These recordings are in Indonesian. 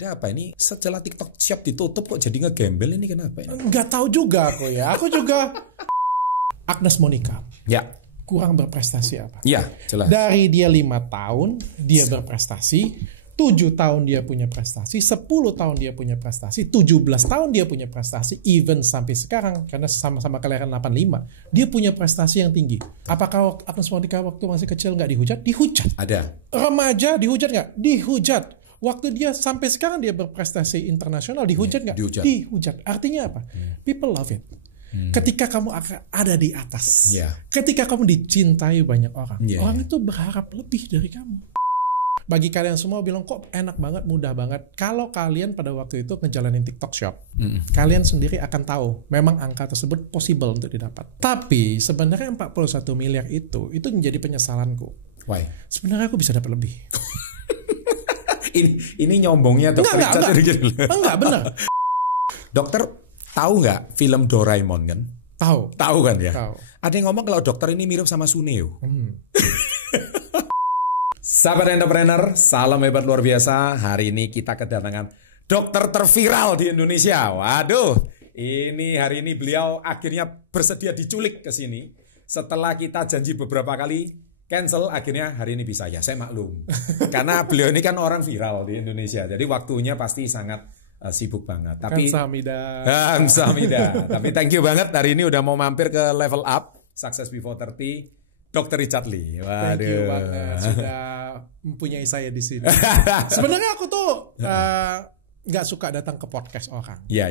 Ada apa ini? Setelah TikTok Shop ditutup kok jadi ngegembel ini kenapa ini? Nggak tahu juga aku ya. Aku juga Agnes Monica. Ya. Kurang berprestasi apa? Ya, jelas. Dari dia 5 tahun dia berprestasi, 7 tahun dia punya prestasi, 10 tahun dia punya prestasi, 17 tahun dia punya prestasi, even sampai sekarang karena sama-sama kelahiran 85, dia punya prestasi yang tinggi. Apakah Agnes Monica waktu masih kecil nggak dihujat? Dihujat. Ada. Remaja dihujat nggak? Dihujat. Waktu dia sampai sekarang dia berprestasi internasional dihujat nggak? Dihujat. Artinya apa? People love it. Ketika kamu ada di atas, ketika kamu dicintai banyak orang, orang itu berharap lebih dari kamu. Bagi kalian semua bilang kok enak banget, mudah banget. Kalau kalian pada waktu itu ngejalanin TikTok Shop, kalian sendiri akan tahu memang angka tersebut possible untuk didapat. Tapi sebenarnya 41 miliar itu menjadi penyesalanku. Why? Sebenarnya aku bisa dapat lebih. Ini nyombongnya dokter Richard gitu. Enggak, benar. Dokter tahu nggak film Doraemon kan? Tahu kan ya? Tahu. Ada yang ngomong kalau dokter ini mirip sama Suneo. Sahabat entrepreneur, salam hebat luar biasa. Hari ini kita kedatangan dokter terviral di Indonesia. Waduh, hari ini beliau akhirnya bersedia diculik ke sini. Setelah kita janji beberapa kali cancel, akhirnya hari ini bisa. Ya saya maklum. Karena beliau ini kan orang viral di Indonesia. Jadi waktunya pasti sangat sibuk banget. Tapi Kamsahamnida. Tapi thank you banget hari ini udah mau mampir ke Level Up Success Before 30. Dr. Richard Lee. Waduh. Thank you banget sudah mempunyai saya di sini. Sebenarnya aku tuh nggak suka datang ke podcast orang. Iya.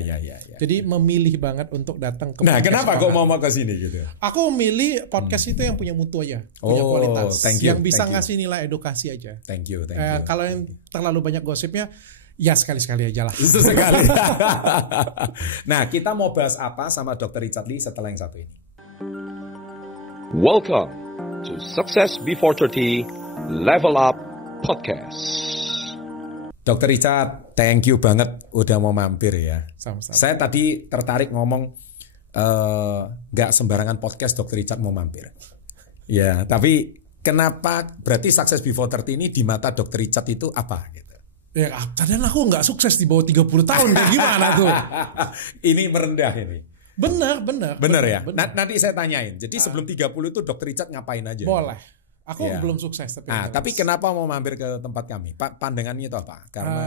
Jadi memilih banget untuk datang ke podcast. Nah, kenapa kok mau ke sini gitu? Aku memilih podcast itu yang punya mutu aja, punya kualitas, yang bisa ngasih nilai edukasi aja. Thank you. Kalau yang terlalu banyak gosipnya, ya sekali-sekali aja lah. Itu sekali. Nah, kita mau bahas apa sama Dr. Richard Lee setelah yang satu ini? Welcome to Success Before 30 Level Up Podcast. Dr. Richard, thank you banget udah mau mampir ya. Sama-sama. Saya tadi tertarik ngomong nggak sembarangan podcast Dr. Richard mau mampir. Ya, tapi kenapa berarti Success Before 30 ini di mata Dr. Richard itu apa gitu? Ya, kadang aku nggak sukses di bawah 30 tahun, kayak gimana tuh? Ini merendah ini. Benar ya. Benar. Nanti saya tanyain. Jadi sebelum 30 itu Dr. Richard ngapain aja? Boleh. Aku belum sukses tapi kenapa mau mampir ke tempat kami? Pandangannya itu apa? Karena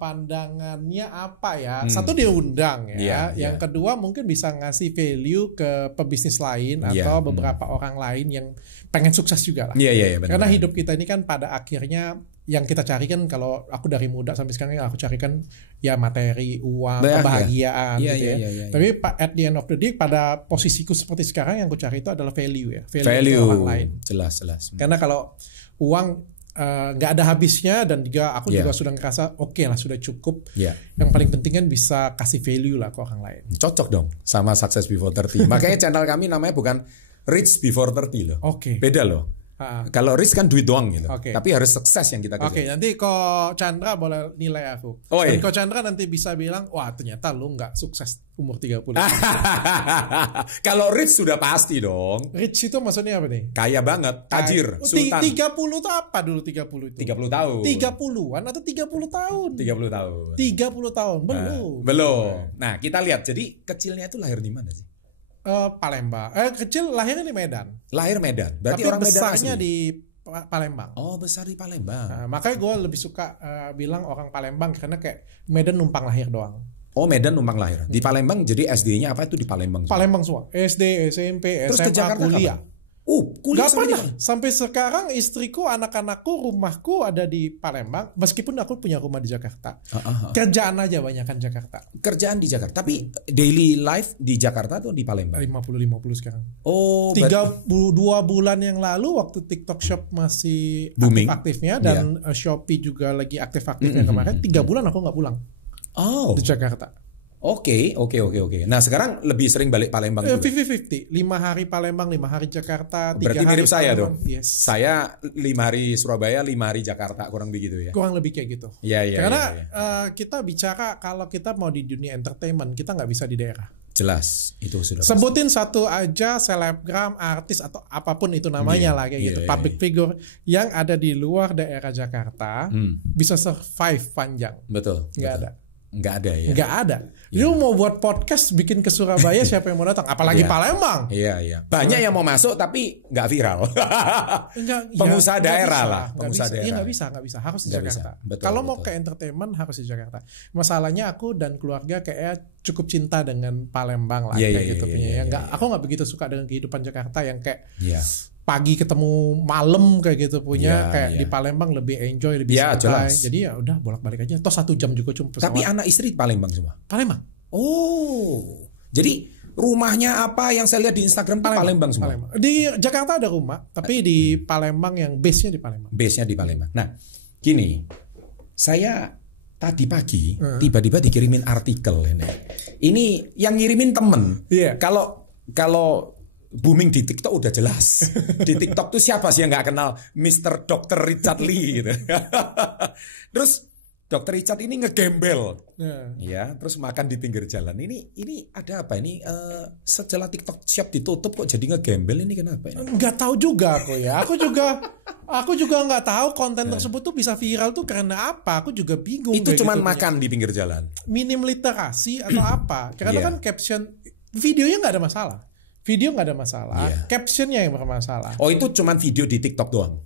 pandangannya apa ya? Satu diundang ya. Yang kedua mungkin bisa ngasih value ke pebisnis lain atau beberapa orang lain yang pengen sukses juga lah. Iya, benar. Karena hidup kita ini kan pada akhirnya yang kita cari kan, kalau aku dari muda sampai sekarang yang aku carikan ya materi, uang, kebahagiaan gitu ya. Tapi at the end of the day pada posisiku seperti sekarang yang aku cari itu adalah value ya. Value orang lain. Jelas. Karena kalau uang nggak ada habisnya dan juga aku juga sudah ngerasa oke lah, sudah cukup. Yang paling penting kan bisa kasih value lah ke orang lain. Cocok dong sama Success Before 30. Makanya channel kami namanya bukan Rich Before 30 loh. Beda loh. Kalau rich kan duit doang gitu. Tapi harus sukses yang kita kerjain. Nanti kok Chandra boleh nilai aku. Dan kok Chandra nanti bisa bilang, wah ternyata lu nggak sukses umur 30. Kalau rich sudah pasti dong. Rich itu maksudnya apa nih? Kaya banget, tajir, sultan. 30 itu apa dulu 30 itu? 30 tahun. 30-an atau 30 tahun? 30 tahun. Belum. Nah, kita lihat. Jadi kecilnya itu lahir di mana sih? Palembang. Kecil lahirnya di Medan. Lahir Medan. Berarti tapi orang Medan besarnya di Palembang. Oh, besar di Palembang. Nah, makanya gue lebih suka bilang orang Palembang karena kayak Medan numpang lahir doang. Oh, Medan numpang lahir. Di Palembang jadi SD-nya apa itu di Palembang? Palembang semua. SD, SMP, terus SMA, ke Jakarta kuliah. Kapan? Kuliah gak pernah. Sampai sekarang istriku, anak-anakku, rumahku ada di Palembang. Meskipun aku punya rumah di Jakarta. Kerjaan aja banyakan Jakarta. Kerjaan di Jakarta. Tapi daily life di Jakarta atau di Palembang? 50-50 sekarang. Oh, 32 bulan yang lalu waktu TikTok Shop masih aktif-aktifnya. Dan Shopee juga lagi aktif-aktifnya kemarin. 3 bulan aku gak pulang. Di Jakarta. Oke. Nah sekarang lebih sering balik Palembang juga. 50-50. 5 hari Palembang, 5 hari Jakarta, 3 berarti hari mirip saya Palembang. dong. Yes. Saya 5 hari Surabaya, 5 hari Jakarta, kurang begitu ya. Kurang lebih kayak gitu. Iya. Karena kita bicara kalau kita mau di dunia entertainment, kita nggak bisa di daerah. Jelas, itu sudah sebutin satu aja selebgram, artis atau apapun itu namanya lah kayak gitu, public figure yang ada di luar daerah Jakarta bisa survive panjang. Betul. Nggak ada. Nggak ada ya. Nggak ada. Lu mau buat podcast bikin ke Surabaya siapa yang mau datang? Apalagi Palembang. Iya. Banyak yang mau masuk tapi nggak viral. Pengusaha daerah lah. Pengusaha daerah. Iya nggak bisa. Harus di Jakarta. Kalau mau ke entertainment harus di Jakarta. Masalahnya aku dan keluarga kayak cukup cinta dengan Palembang lah kayak gitu punya. Aku nggak begitu suka dengan kehidupan Jakarta yang kayak pagi ketemu malam kayak gitu punya kayak di Palembang lebih enjoy, lebih santai. Jadi ya udah bolak-balik aja. Toh 1 jam juga cuma pesawat. Tapi anak istri Palembang semua. Palembang. Oh. Jadi rumahnya apa yang saya lihat di Instagram Palembang semua. Palembang. Di Jakarta ada rumah, tapi di Palembang yang base-nya di Palembang. Base-nya di Palembang. Nah, gini. Saya tadi pagi tiba-tiba dikirimin artikel ini. Ini yang ngirimin temen. Kalau booming di TikTok udah jelas. Di TikTok tuh siapa sih yang nggak kenal Mr. Dr. Richard Lee gitu. Terus Dr. Richard ini ngegembel, ya, terus makan di pinggir jalan. Ini ada apa ini? Setelah TikTok Shop ditutup kok jadi ngegembel ini kenapa? Nggak tahu juga aku ya. Aku juga nggak tahu konten tersebut tuh bisa viral tuh karena apa. Aku juga bingung. Itu cuman gitu, makan di pinggir jalan. Minim literasi atau apa? Karena kan caption videonya nggak ada masalah. Video nggak ada masalah, captionnya yang bermasalah. Oh itu cuman video di TikTok doang?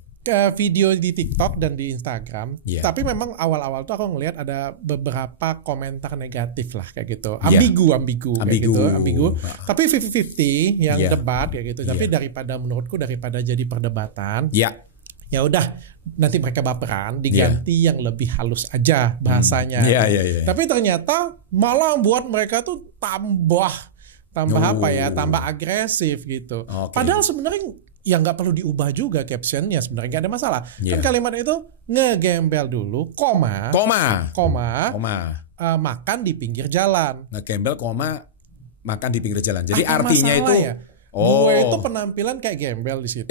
Video di TikTok dan di Instagram. Tapi memang awal-awal tuh aku ngelihat ada beberapa komentar negatif lah kayak gitu. Ambigu. Tapi 50-50 yang debat kayak gitu. Tapi menurutku daripada jadi perdebatan. Ya udah nanti mereka baperan diganti yang lebih halus aja bahasanya. Tapi ternyata malah buat mereka tuh tambah agresif gitu. Padahal sebenarnya ya nggak perlu diubah juga captionnya, sebenarnya nggak ada masalah. Kan kalimat itu ngegembel dulu, koma, makan di pinggir jalan. Ngegembel, makan di pinggir jalan. Jadi artinya itu gue itu penampilan kayak gembel di situ,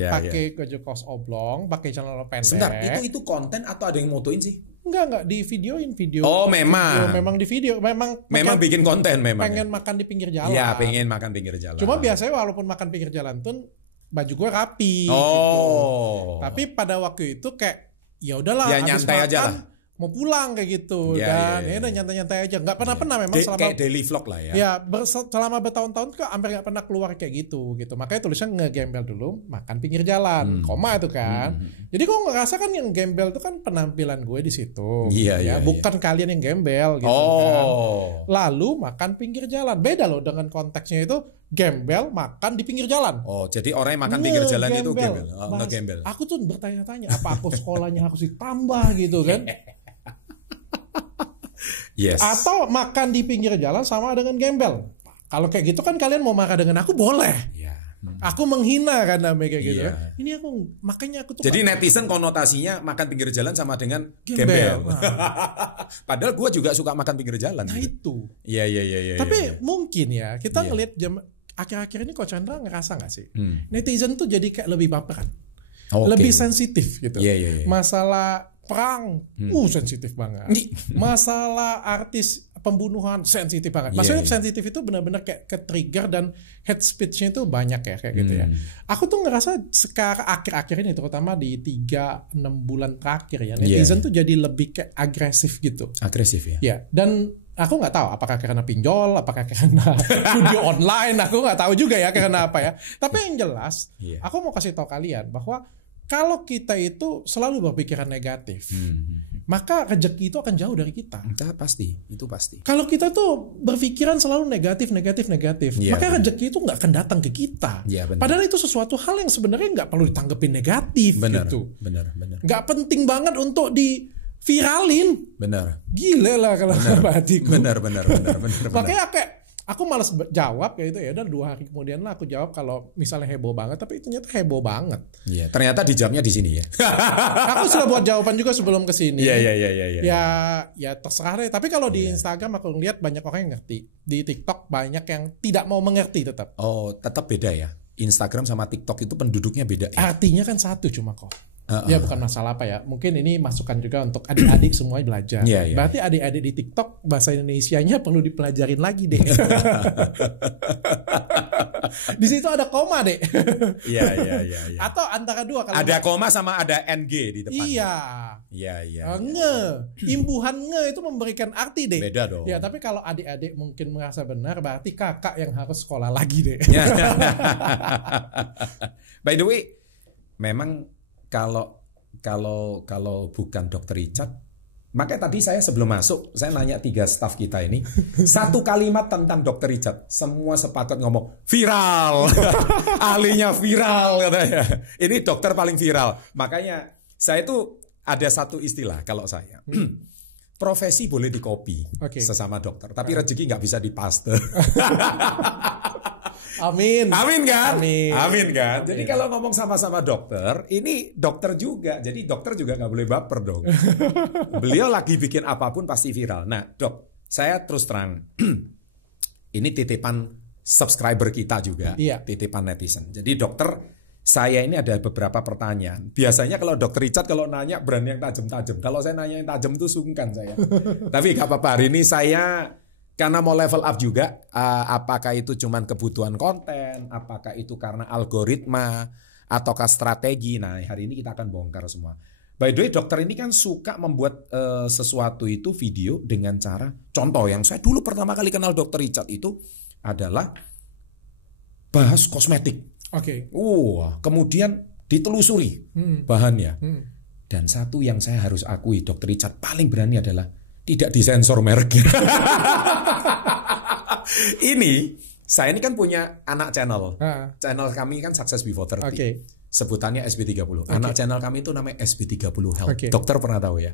pakai baju kaos oblong, pakai celana pendek. Sebentar, itu konten atau ada yang motoin sih? Enggak di videoin video. Oh memang. Memang di video, memang bikin konten memang. Pengen makan di pinggir jalan. Iya, pengen makan pinggir jalan. Cuma biasanya walaupun makan pinggir jalan pun baju gue rapi. Gitu. Tapi pada waktu itu kayak ya udahlah, nyantai aja lah. Mau pulang kayak gitu dan ya udah nyantai-nyantai aja, nggak pernah memang selama kayak daily vlog lah ya. Ya selama bertahun-tahun kok hampir nggak pernah keluar kayak gitu. Makanya tulisannya ngegembel dulu, makan pinggir jalan, koma itu kan. Jadi kok ngerasa kan yang gembel itu kan penampilan gue di situ, bukan kalian yang gembel gitu kan. Lalu makan pinggir jalan, beda loh dengan konteksnya itu gembel makan di pinggir jalan. Oh jadi orang yang makan pinggir jalan itu gembel, ngegembel. Aku tuh bertanya-tanya apa aku sekolahnya harus ditambah gitu kan. Atau makan di pinggir jalan sama dengan gembel. Kalau kayak gitu kan kalian mau makan dengan aku boleh. Aku menghina kan namanya kayak gitu. Ini aku makanya aku tuh. Jadi netizen konotasinya makan pinggir jalan sama dengan gembel. Padahal gue juga suka makan pinggir jalan. Nah itu. Iya. Tapi mungkin ya kita ngelihat akhir-akhir ini Coach Chandra ngerasa nggak sih? Netizen tuh jadi kayak lebih baperan, lebih sensitif gitu. Masalah perang, sensitif banget. Masalah artis pembunuhan sensitif banget. Maksudnya sensitif itu benar-benar kayak ke-trigger dan hate speech-nya itu banyak ya kayak gitu ya. Aku tuh ngerasa sekarang akhir-akhir ini terutama di 3-6 bulan terakhir ya netizen tuh jadi lebih kayak agresif gitu. Agresif ya. Ya, dan aku nggak tahu apakah karena pinjol, apakah karena studio online, aku nggak tahu juga ya karena apa ya. Tapi yang jelas, aku mau kasih tahu kalian bahwa kalau kita itu selalu berpikiran negatif, maka rezeki itu akan jauh dari kita. Itu pasti. Kalau kita tuh berpikiran selalu negatif, maka rezeki itu nggak akan datang ke kita. Padahal itu sesuatu hal yang sebenarnya nggak perlu ditanggepin negatif. Gitu. Benar. Nggak penting banget untuk diviralin. Benar. Gila lah kalau hatiku. Benar. Makanya kayak aku malas jawab kayak itu ya. Dan 2 hari kemudian lah aku jawab kalau misalnya heboh banget, tapi ternyata heboh banget. Iya, ternyata dijawabnya di sini ya. Aku sudah buat jawaban juga sebelum kesini. Iya. Ya terserah deh. Tapi kalau di Instagram aku ngeliat banyak orang yang ngerti. Di TikTok banyak yang tidak mau mengerti tetap. Oh, tetap beda ya. Instagram sama TikTok itu penduduknya beda ya? Artinya kan satu cuma kok. Ya bukan masalah apa ya. Mungkin ini masukan juga untuk adik-adik semuanya belajar. Berarti adik-adik di TikTok bahasa Indonesianya perlu dipelajarin lagi deh. Di situ ada koma deh. Iya. Atau antara dua kalau ada koma sama ada ng di depan. Iya. Nge, imbuhan nge itu memberikan arti deh. Beda dong. Ya, tapi kalau adik-adik mungkin merasa benar, berarti kakak yang harus sekolah lagi deh. By the way, memang kalau bukan Dr. Richard, makanya tadi saya sebelum masuk saya nanya 3 staf kita ini, satu kalimat tentang Dr. Richard, semua sepakat ngomong viral, ahlinya viral katanya. Ini dokter paling viral. Makanya saya itu ada satu istilah kalau saya. Profesi boleh dikopi sesama dokter, tapi rezeki nggak bisa dipaste. Amin kan? Jadi kalau ngomong sama-sama dokter, ini dokter juga. Jadi dokter juga nggak boleh baper dong. Beliau lagi bikin apapun pasti viral. Nah, Dok, saya terus terang. Ini titipan subscriber kita juga, titipan netizen. Jadi dokter, saya ini ada beberapa pertanyaan. Biasanya kalau Dr. Richard kalau nanya berani yang tajam-tajam. Kalau saya nanya yang tajam tuh sungkan saya. Tapi nggak apa-apa. Hari ini saya karena mau level up juga, apakah itu cuman kebutuhan konten, apakah itu karena algoritma, ataukah strategi. Nah, hari ini kita akan bongkar semua. By the way, dokter ini kan suka membuat sesuatu itu video dengan cara, contoh yang saya dulu pertama kali kenal Dr. Richard itu adalah bahas kosmetik. Kemudian ditelusuri bahannya. Dan satu yang saya harus akui, Dr. Richard paling berani adalah tidak disensor mereknya. Saya ini kan punya anak channel. Channel kami kan Success Before 30. Sebutannya SB30. Anak channel kami itu namanya SB30 Health. Dokter pernah tahu ya?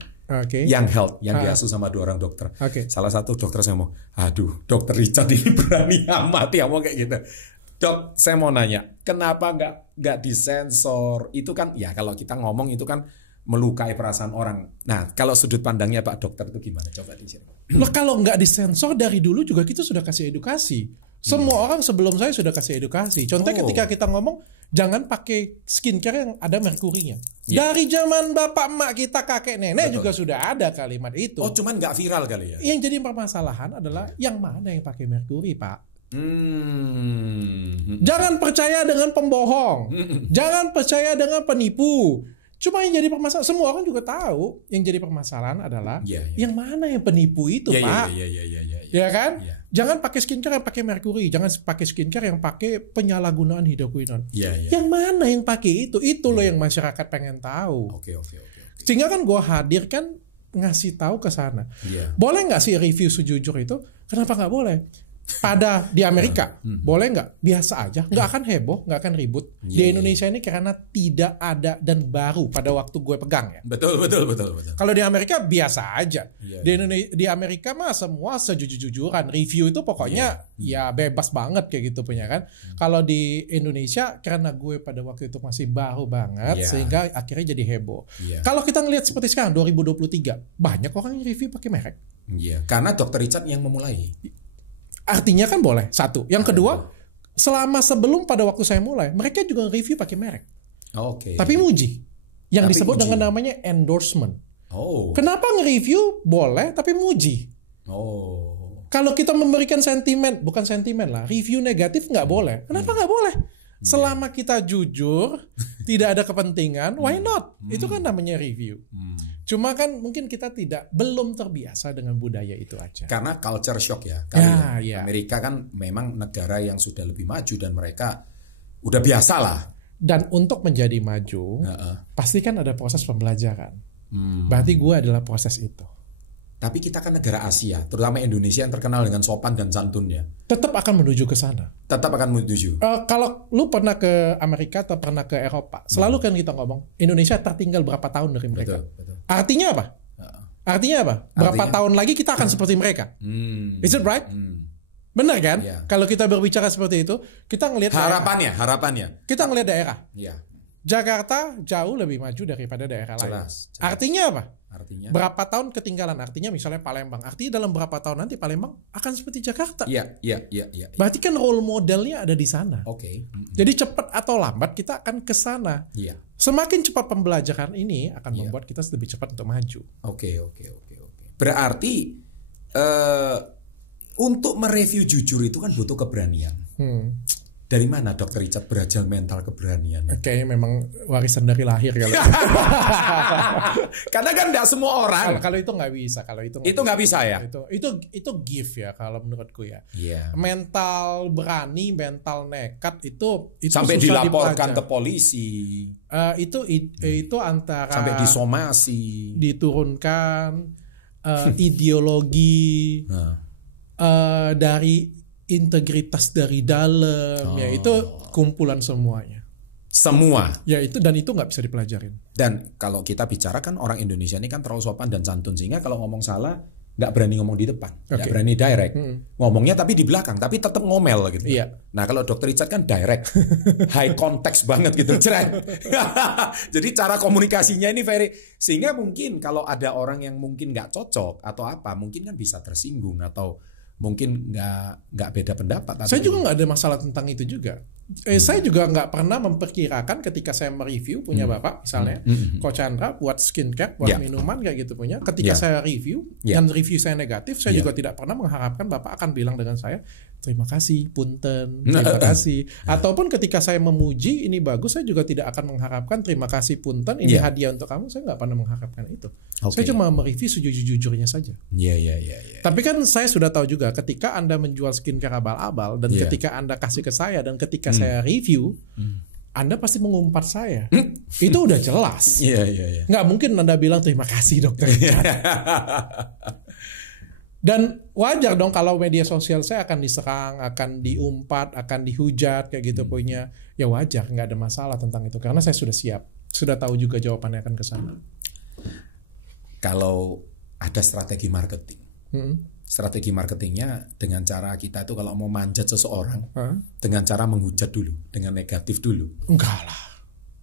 Yang Health, yang diasuh sama 2 orang dokter. Salah satu dokter saya mau, aduh, Dr. Richard ini berani amat ya mau kayak gitu. Dok, saya mau nanya, kenapa nggak disensor? Itu kan, ya kalau kita ngomong itu kan melukai perasaan orang. Nah, kalau sudut pandangnya Pak Dokter itu gimana? Coba di-share. Loh, kalau nggak disensor dari dulu juga kita sudah kasih edukasi. Semua orang sebelum saya sudah kasih edukasi. Contohnya ketika kita ngomong, jangan pakai skincare yang ada merkurinya. Dari zaman bapak emak kita, kakek nenek juga sudah ada kalimat itu. Cuman nggak viral kali ya? Yang jadi permasalahan adalah yang mana yang pakai merkuri, Pak? Jangan percaya dengan pembohong. Jangan percaya dengan penipu. Cuma yang jadi permasalahan, semua orang juga tahu yang jadi permasalahan adalah yang mana yang penipu itu, Pak. Ya kan? Jangan pakai skincare yang pakai merkuri, jangan pakai skincare yang pakai penyalahgunaan hidroquinone. Yang mana yang pakai itu? Itu loh yang masyarakat pengen tahu. Sehingga kan gue hadir kan ngasih tahu ke sana. Boleh nggak sih review sejujur itu? Kenapa nggak boleh? Pada di Amerika boleh nggak? Biasa aja, nggak akan heboh, nggak akan ribut. Di Indonesia ini karena tidak ada dan baru pada waktu gue pegang ya. Betul. Kalau di Amerika biasa aja. Di Amerika mah semua sejujur-jujuran. Review itu pokoknya ya bebas banget kayak gitu punya kan. Kalau di Indonesia karena gue pada waktu itu masih baru banget sehingga akhirnya jadi heboh. Kalau kita ngelihat seperti sekarang 2023 banyak orang yang review pakai merek. Karena Dr. Richard yang memulai. Artinya kan boleh, satu. Yang kedua, selama sebelum pada waktu saya mulai, mereka juga review pakai merek. Tapi muji. Yang disebut dengan namanya endorsement. Kenapa nge-review boleh tapi muji? Kalau kita memberikan sentimen, bukan sentimen lah, review negatif nggak boleh. Kenapa nggak boleh? Selama kita jujur, tidak ada kepentingan, why not? Itu kan namanya review. Cuma kan mungkin kita belum terbiasa dengan budaya itu aja. Karena culture shock ya. Amerika kan memang negara yang sudah lebih maju dan mereka udah biasa lah. Dan untuk menjadi maju, pasti kan ada proses pembelajaran. Berarti gue adalah proses itu. Tapi kita kan negara Asia, terutama Indonesia yang terkenal dengan sopan dan santunnya. Tetap akan menuju ke sana. Tetap akan menuju. Kalau lu pernah ke Amerika atau pernah ke Eropa, selalu kan kita ngomong Indonesia tertinggal berapa tahun dari mereka. Betul. Artinya apa? Berapa tahun lagi kita akan seperti mereka? Is it right? Benar kan? Kalau kita berbicara seperti itu, kita ngelihat harapannya. Kita ngelihat daerah. Jakarta jauh lebih maju daripada daerah lain. Jelas. Artinya apa? Artinya Berapa tahun ketinggalan? Artinya misalnya Palembang. Artinya dalam berapa tahun nanti Palembang akan seperti Jakarta. Iya. Berarti kan role modelnya ada di sana. Oke. Jadi cepat atau lambat kita akan ke sana. Iya. Semakin cepat pembelajaran ini akan membuat kita lebih cepat untuk maju. Oke. Berarti untuk mereview jujur itu kan butuh keberanian. Dari mana Dr. Richard belajar mental keberanian? Kayaknya memang warisan dari lahir kalau. Karena kan tidak semua orang. Kalau itu nggak bisa. Kalau itu nggak bisa ya. Itu gift ya kalau menurutku ya. Yeah. Mental berani, mental nekat itu sampai susah dilaporkan dipelajari. ke polisi. Itu antara sampai disomasi, diturunkan ideologi dari integritas dari dalam, ya itu kumpulan semuanya. Semua. Ya itu dan itu nggak bisa dipelajarin. Dan kalau kita bicara kan orang Indonesia ini kan terlalu sopan dan santun sehingga kalau ngomong salah nggak berani ngomong di depan, nggak berani direct. Ngomongnya tapi di belakang, tapi tetap ngomel gitu. Iya. Nah kalau Dr. Richard kan direct, high context banget gitu, cerah. Jadi cara komunikasinya ini sehingga mungkin kalau ada orang yang mungkin nggak cocok atau apa, mungkin kan bisa tersinggung atau mungkin nggak beda pendapat. Saya juga nggak ada masalah tentang itu juga. Saya juga nggak pernah memperkirakan ketika saya mereview punya bapak misalnya Coach Chandra buat skincare, buat minuman kayak gitu punya. Ketika saya review dan review saya negatif, saya juga tidak pernah mengharapkan bapak akan bilang dengan saya terima kasih, punten, terima kasih. Ataupun ketika saya memuji ini bagus, saya juga tidak akan mengharapkan terima kasih, punten, ini hadiah untuk kamu. Saya nggak pernah mengharapkan itu. Saya cuma mereview sejujur-jujurnya saja. Iya. Tapi kan saya sudah tahu juga ketika Anda menjual skincare abal-abal dan ketika Anda kasih ke saya dan ketika saya review, Anda pasti mengumpat saya. Itu udah jelas. Iya. Nggak mungkin Anda bilang terima kasih dokter. Dan wajar dong kalau media sosial saya akan diserang, akan diumpat, akan dihujat kayak gitu punya. Ya wajar, nggak ada masalah tentang itu karena saya sudah siap, sudah tahu juga jawabannya akan ke sana. Kalau ada strategi marketing, strategi marketingnya dengan cara kita itu kalau mau manjat seseorang, dengan cara menghujat dulu, dengan negatif dulu. Enggak lah.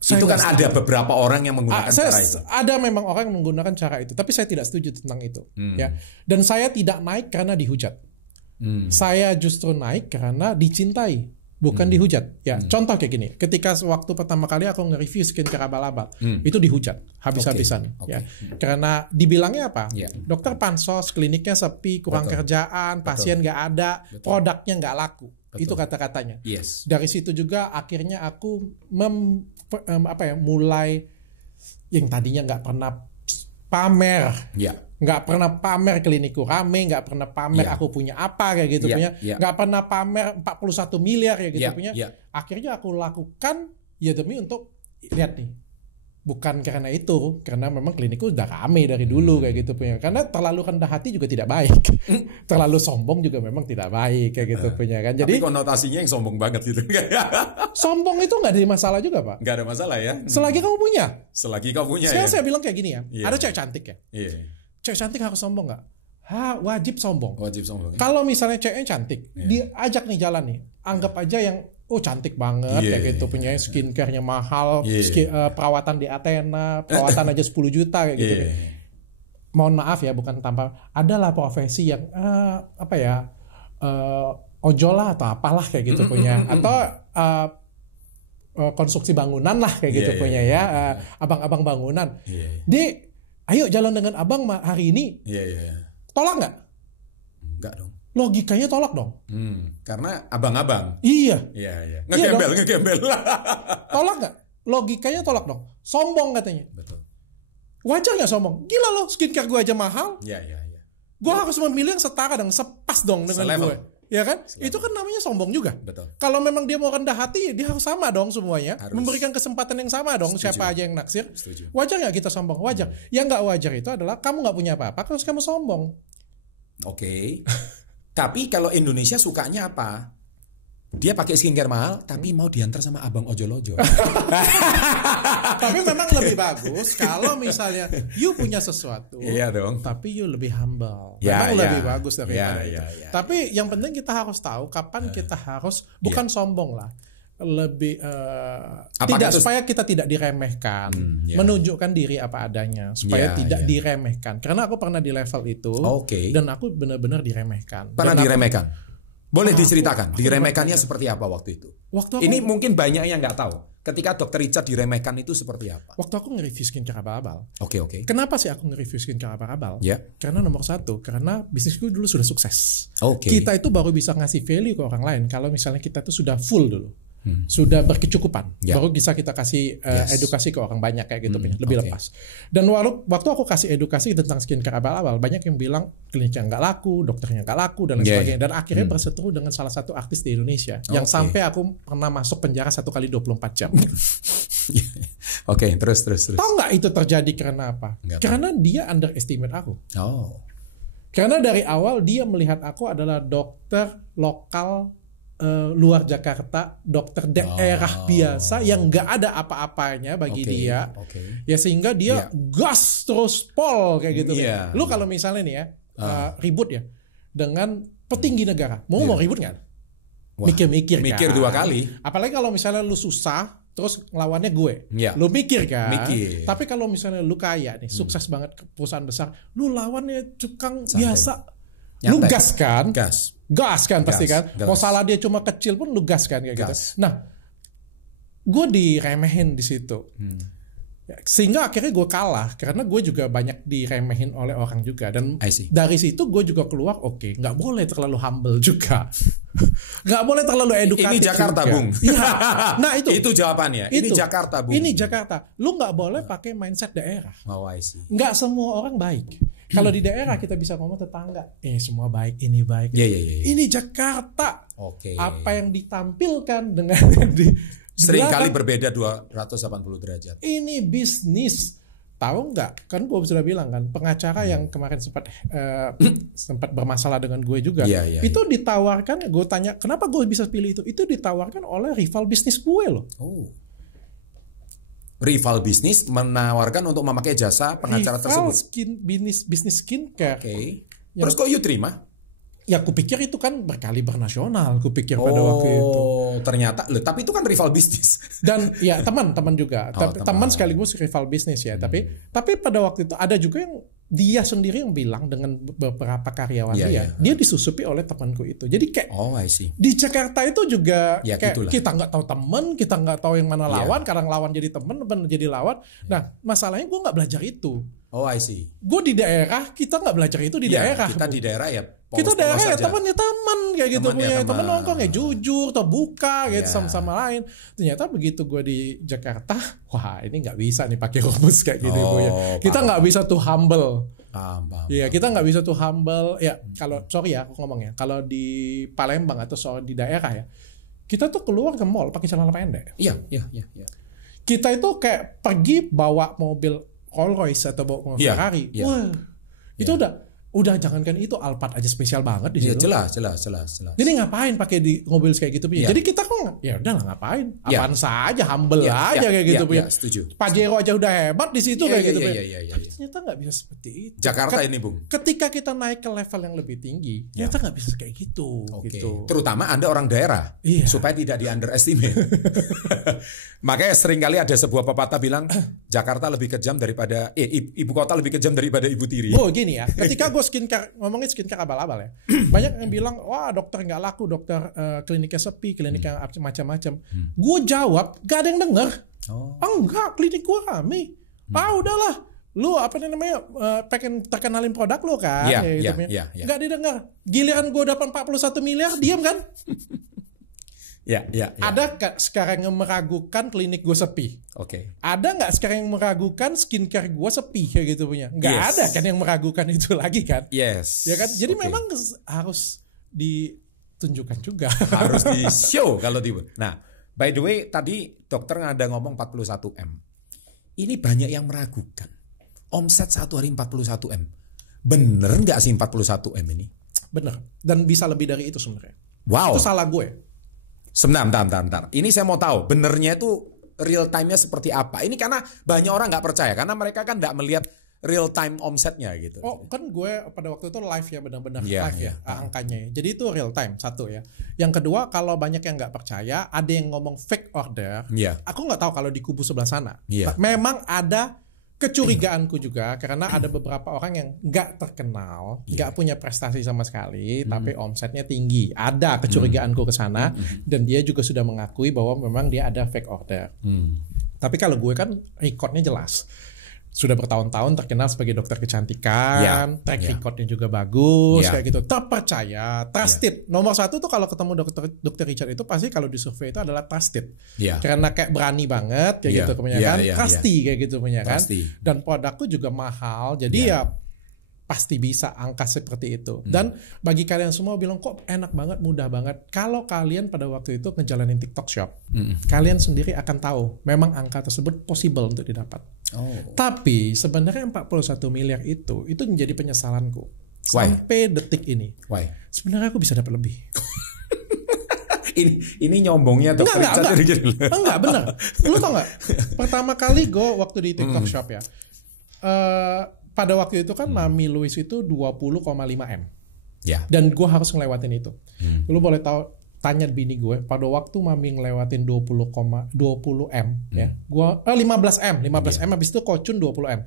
Itu kan ada beberapa orang yang menggunakan cara itu. Ada memang orang yang menggunakan cara itu, tapi saya tidak setuju tentang itu. Ya. Dan saya tidak naik karena dihujat. Saya justru naik karena dicintai, bukan dihujat. Ya, contoh kayak gini. Ketika waktu pertama kali aku nge-review skincare abal-abal, itu dihujat habis-habisan. Ya. Karena dibilangnya apa? Dokter pansos, kliniknya sepi, kurang kerjaan, pasien nggak ada, produknya nggak laku. Itu kata-katanya. Dari situ juga akhirnya aku mulai yang tadinya nggak pernah pamer, nggak pernah pamer klinikku rame, nggak pernah pamer aku punya apa kayak gitu punya, nggak pernah pamer 41 miliar kayak gitu punya. Akhirnya aku lakukan ya demi untuk lihat nih. Bukan karena itu, karena memang klinikku udah rame dari dulu kayak gitu punya. Karena terlalu rendah hati juga tidak baik, terlalu sombong juga memang tidak baik kayak gitu punya kan. Jadi tapi konotasinya yang sombong banget gitu. Sombong itu nggak ada masalah juga pak. Nggak ada masalah ya. Selagi kamu punya. Selagi kamu punya. Sekarang ya. saya bilang kayak gini ya. Ada cewek cantik ya. Cewek cantik harus sombong nggak? Wajib sombong. Wajib sombong. Kalau misalnya ceweknya cantik, diajak nih jalan nih, anggap aja yang cantik banget kayak gitu punya skincare-nya mahal, perawatan di Athena, perawatan aja 10 juta kayak gitu. Mohon maaf ya, bukan tanpa adalah profesi yang ojol lah atau apalah kayak gitu punya, atau konstruksi bangunan lah kayak gitu punya ya, abang-abang bangunan. Ayo jalan dengan abang hari ini. Tolak nggak? Enggak dong. Logikanya tolak dong. Karena abang-abang. Iya. Ngegembel. Tolak nggak? Logikanya tolak dong. Sombong katanya. Betul. Wajar nggak sombong? Gila loh, skincare gue aja mahal. Iya. Gue harus memilih yang setara dan sepas dong dengan gue. Ya kan? Itu kan namanya sombong juga. Betul. Kalau memang dia mau rendah hati, dia harus sama dong semuanya. Harus. Memberikan kesempatan yang sama dong. Setuju. Siapa aja yang naksir. Setuju. Wajar nggak kita sombong? Wajar. Yang nggak wajar itu adalah kamu nggak punya apa-apa, terus kamu sombong. Oke. Tapi kalau Indonesia sukanya apa? Dia pakai skincare mahal, tapi mau diantar sama abang ojol-ojol. Tapi memang lebih bagus kalau misalnya you punya sesuatu, iya dong. tapi you lebih humble. Memang lebih bagus daripada itu. Tapi yang penting kita harus tahu kapan kita harus bukan sombong lah. lebih tidak supaya kita tidak diremehkan, menunjukkan diri apa adanya supaya tidak diremehkan. Karena aku pernah di level itu dan aku benar-benar diremehkan. Pernah diremehkan? Boleh diceritakan diremehkannya seperti apa waktu itu? Ini mungkin banyak yang nggak tahu. Ketika Dr. Richard diremehkan itu seperti apa? Waktu aku nge-review skincare abal-abal. Oke. Kenapa sih aku nge-review skincare abal-abal? Karena nomor satu, karena bisnisku dulu sudah sukses. Kita itu baru bisa ngasih value ke orang lain kalau misalnya kita itu sudah full dulu. Sudah berkecukupan, baru bisa kita kasih edukasi ke orang banyak kayak gitu, lebih lepas. Dan waktu aku kasih edukasi tentang skincare abal-abal, banyak yang bilang kliniknya nggak laku, dokternya nggak laku dan lain sebagainya. Dan akhirnya berseteru dengan salah satu artis di Indonesia yang sampai aku pernah masuk penjara 1 kali 24 jam. Terus. Tahu nggak itu terjadi karena apa? Karena dia underestimate aku. Karena dari awal dia melihat aku adalah dokter lokal luar Jakarta, dokter daerah biasa yang nggak ada apa-apanya bagi dia, ya sehingga dia gas terus pol kayak gitu. Lu kalau misalnya nih ya ribut ya dengan petinggi negara, mau ribut nggak? Mikir kan? 2 kali. Apalagi kalau misalnya lu susah, terus ngelawannya gue, lu mikir kan? Tapi kalau misalnya lu kaya nih, sukses banget perusahaan besar, lu lawannya tukang biasa, lu gas kan? Gas kan pasti kan. Mau salah dia cuma kecil pun lu gas kan kayak gitu. Nah, gue diremehin di situ. Sehingga akhirnya gue kalah karena gue juga banyak diremehin oleh orang juga. Dan dari situ gue juga keluar nggak boleh terlalu humble juga. Nggak boleh terlalu edukatif. Ini Jakarta juga. Bung. Nah itu jawabannya. Ini Jakarta Bung. Ini Jakarta. Lu nggak boleh pakai mindset daerah. Nggak semua orang baik. Kalau di daerah kita bisa ngomong tetangga, semua baik, ini baik. Ini Jakarta. Apa yang ditampilkan dengan sering kali berbeda 280 derajat. Ini bisnis. Tahu nggak? Kan gue sudah bilang kan, pengacara yang kemarin sempat bermasalah dengan gue juga. Itu ditawarkan, gue tanya, kenapa gue bisa pilih itu? Itu ditawarkan oleh rival bisnis gue loh. Rival bisnis menawarkan untuk memakai jasa pengacara tersebut. Bisnis skincare. Terus kok you terima? Ya kupikir itu kan berkali bernasional. Kupikir pada waktu itu. Ternyata, tapi itu kan rival bisnis. Dan ya teman juga. Teman sekaligus rival bisnis ya. Tapi pada waktu itu ada juga yang dia sendiri yang bilang dengan beberapa karyawan dia disusupi oleh temanku itu. Jadi kayak di Jakarta itu juga kayak kita nggak tahu teman, kita nggak tahu yang mana lawan, kadang lawan jadi teman jadi lawan. Nah masalahnya gue nggak belajar itu. Gue di daerah, kita nggak belajar itu di daerah. Kita di daerah ya. Kita daerah ya temannya teman kayak gitu, punya teman nongkrong ya jujur atau buka gitu sama lain. Ternyata begitu gue di Jakarta, wah ini nggak bisa nih pakai rumus kayak gitu Bu ya. Kita nggak bisa tuh humble. Iya kita nggak bisa tuh humble. Ya kalau sorry ya aku ngomong ya, kalau di Palembang atau soal di daerah ya, kita tuh keluar ke mall pakai celana pendek. Iya. Kita itu kayak pergi bawa mobil Rolls Royce atau bawa mobil Ferrari. Wah itu udah jangankan itu, Alphard aja spesial banget di situ. Jelas. Jadi ngapain pakai di mobil kayak gitu punya? Jadi kita kok ya udah lah ngapain? Apaan saja humble aja kayak gitu punya. Setuju. Pajero aja udah hebat di situ kayak gitu punya. Tapi ternyata nggak bisa seperti itu. Jakarta ini Bung. Ketika kita naik ke level yang lebih tinggi, ternyata nggak bisa kayak gitu. Gitu. Terutama Anda orang daerah, supaya tidak di underestimate. Makanya seringkali ada sebuah pepatah bilang Jakarta lebih kejam daripada ibu kota lebih kejam daripada ibu tiri. Gini ya. Ketika gue ngomongin skincare abal-abal ya. Banyak yang bilang, wah dokter nggak laku, dokter kliniknya sepi, kliniknya macam-macam. Gue jawab, gak ada yang denger. Enggak, klinik gue rame. Udahlah, lu apa namanya pengen terkenalin produk lu kan? Gak didengar. Giliran gue dapat 41 miliar, diam kan? Ada gak sekarang yang meragukan klinik gue sepi? Ada nggak sekarang yang meragukan skincare gue sepi kayak gitu punya? Nggak ada kan yang meragukan itu lagi kan? Ya kan? Jadi memang harus ditunjukkan juga. Harus di show kalau tiba. Nah, by the way tadi dokter ada ngomong 41M. Ini banyak yang meragukan. Omset satu hari 41M. Bener nggak sih 41M ini? Bener. Dan bisa lebih dari itu sebenarnya. Wow. Itu salah gue. Sebentar. Ini saya mau tahu benernya itu real time-nya seperti apa. Ini karena banyak orang nggak percaya karena mereka kan nggak melihat real time omsetnya gitu. Oh kan gue pada waktu itu live ya, benar-benar live ya angkanya. Jadi itu real time, satu ya. Yang kedua, kalau banyak yang nggak percaya, ada yang ngomong fake order. Aku nggak tahu kalau di kubu sebelah sana. Memang ada kecurigaanku juga, karena ada beberapa orang yang nggak terkenal, nggak punya prestasi sama sekali, tapi omsetnya tinggi. Ada kecurigaanku ke sana, dan dia juga sudah mengakui bahwa memang dia ada fake order. Tapi kalau gue kan recordnya jelas. Sudah bertahun-tahun terkenal sebagai dokter kecantikan, track recordnya juga bagus, kayak gitu, terpercaya, trusted. Nomor satu tuh kalau ketemu dokter Richard itu pasti kalau di survei itu adalah trusted, karena kayak berani banget, kayak gitu kebanyakan, trusty kayak gitu kebanyakan, dan produkku juga mahal, jadi ya pasti bisa angka seperti itu. Dan bagi kalian semua bilang kok enak banget, mudah banget. Kalau kalian pada waktu itu ngejalanin TikTok Shop, kalian sendiri akan tahu memang angka tersebut possible untuk didapat. Tapi sebenarnya 41 miliar itu menjadi penyesalanku sampai detik ini. Sebenarnya aku bisa dapat lebih. ini nyombongnya dokter Richard. Enggak benar. Lu tau nggak? Pertama kali gue waktu di TikTok Shop ya. Pada waktu itu kan Mami Louis itu 20,5 M. Dan gue harus ngelewatin itu. Lu boleh tahu, tanya bini gue, pada waktu Mami ngelewatin 20 M ya. Gua 15 M habis itu Kocun 20 M.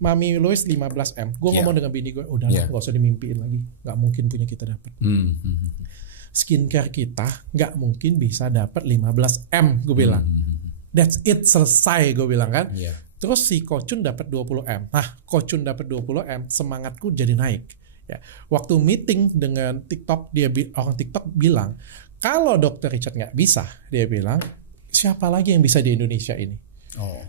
Mami Louis 15 M. Gue ngomong dengan bini gue, udah enggak usah dimimpiin lagi. Enggak mungkin punya kita dapat. Skincare kita enggak mungkin bisa dapat 15 M, gue bilang. That's it, selesai gue bilang kan. Terus si Kocun dapat 20 M. Nah, Kocun dapat 20 M, semangatku jadi naik. Ya. Waktu meeting dengan TikTok, orang TikTok bilang, kalau Dr. Richard nggak bisa, dia bilang, siapa lagi yang bisa di Indonesia ini?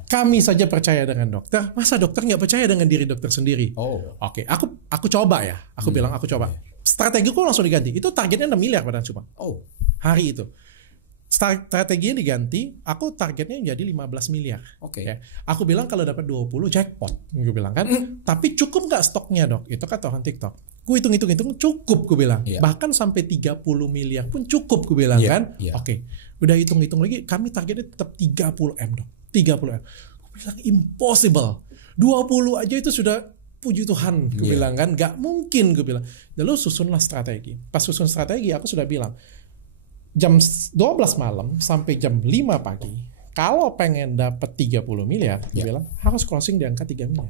Kami saja percaya dengan dokter, masa dokter nggak percaya dengan diri dokter sendiri? Oke, aku coba ya. Aku bilang, aku coba. Strategiku langsung diganti. Itu targetnya 6 miliar padahal cuma. Hari itu. Strateginya diganti, aku targetnya jadi 15 miliar. Ya. Aku bilang kalau dapat 20 jackpot, gue bilang kan. Tapi cukup nggak stoknya dok? Itu kata orang TikTok. Gue hitung cukup, gue bilang. Bahkan sampai 30 miliar pun cukup, gue bilang kan. Oke, udah hitung lagi, kami targetnya tetap 30 M dok. 30 M. Gue bilang impossible. 20 aja itu sudah, puji Tuhan, gue bilang kan. Gak mungkin, gue bilang. Lalu susunlah strategi. Pas susun strategi, aku sudah bilang, jam 12 malam sampai jam 5 pagi, kalau pengen dapat 30 miliar, dia bilang harus closing di angka 3 miliar.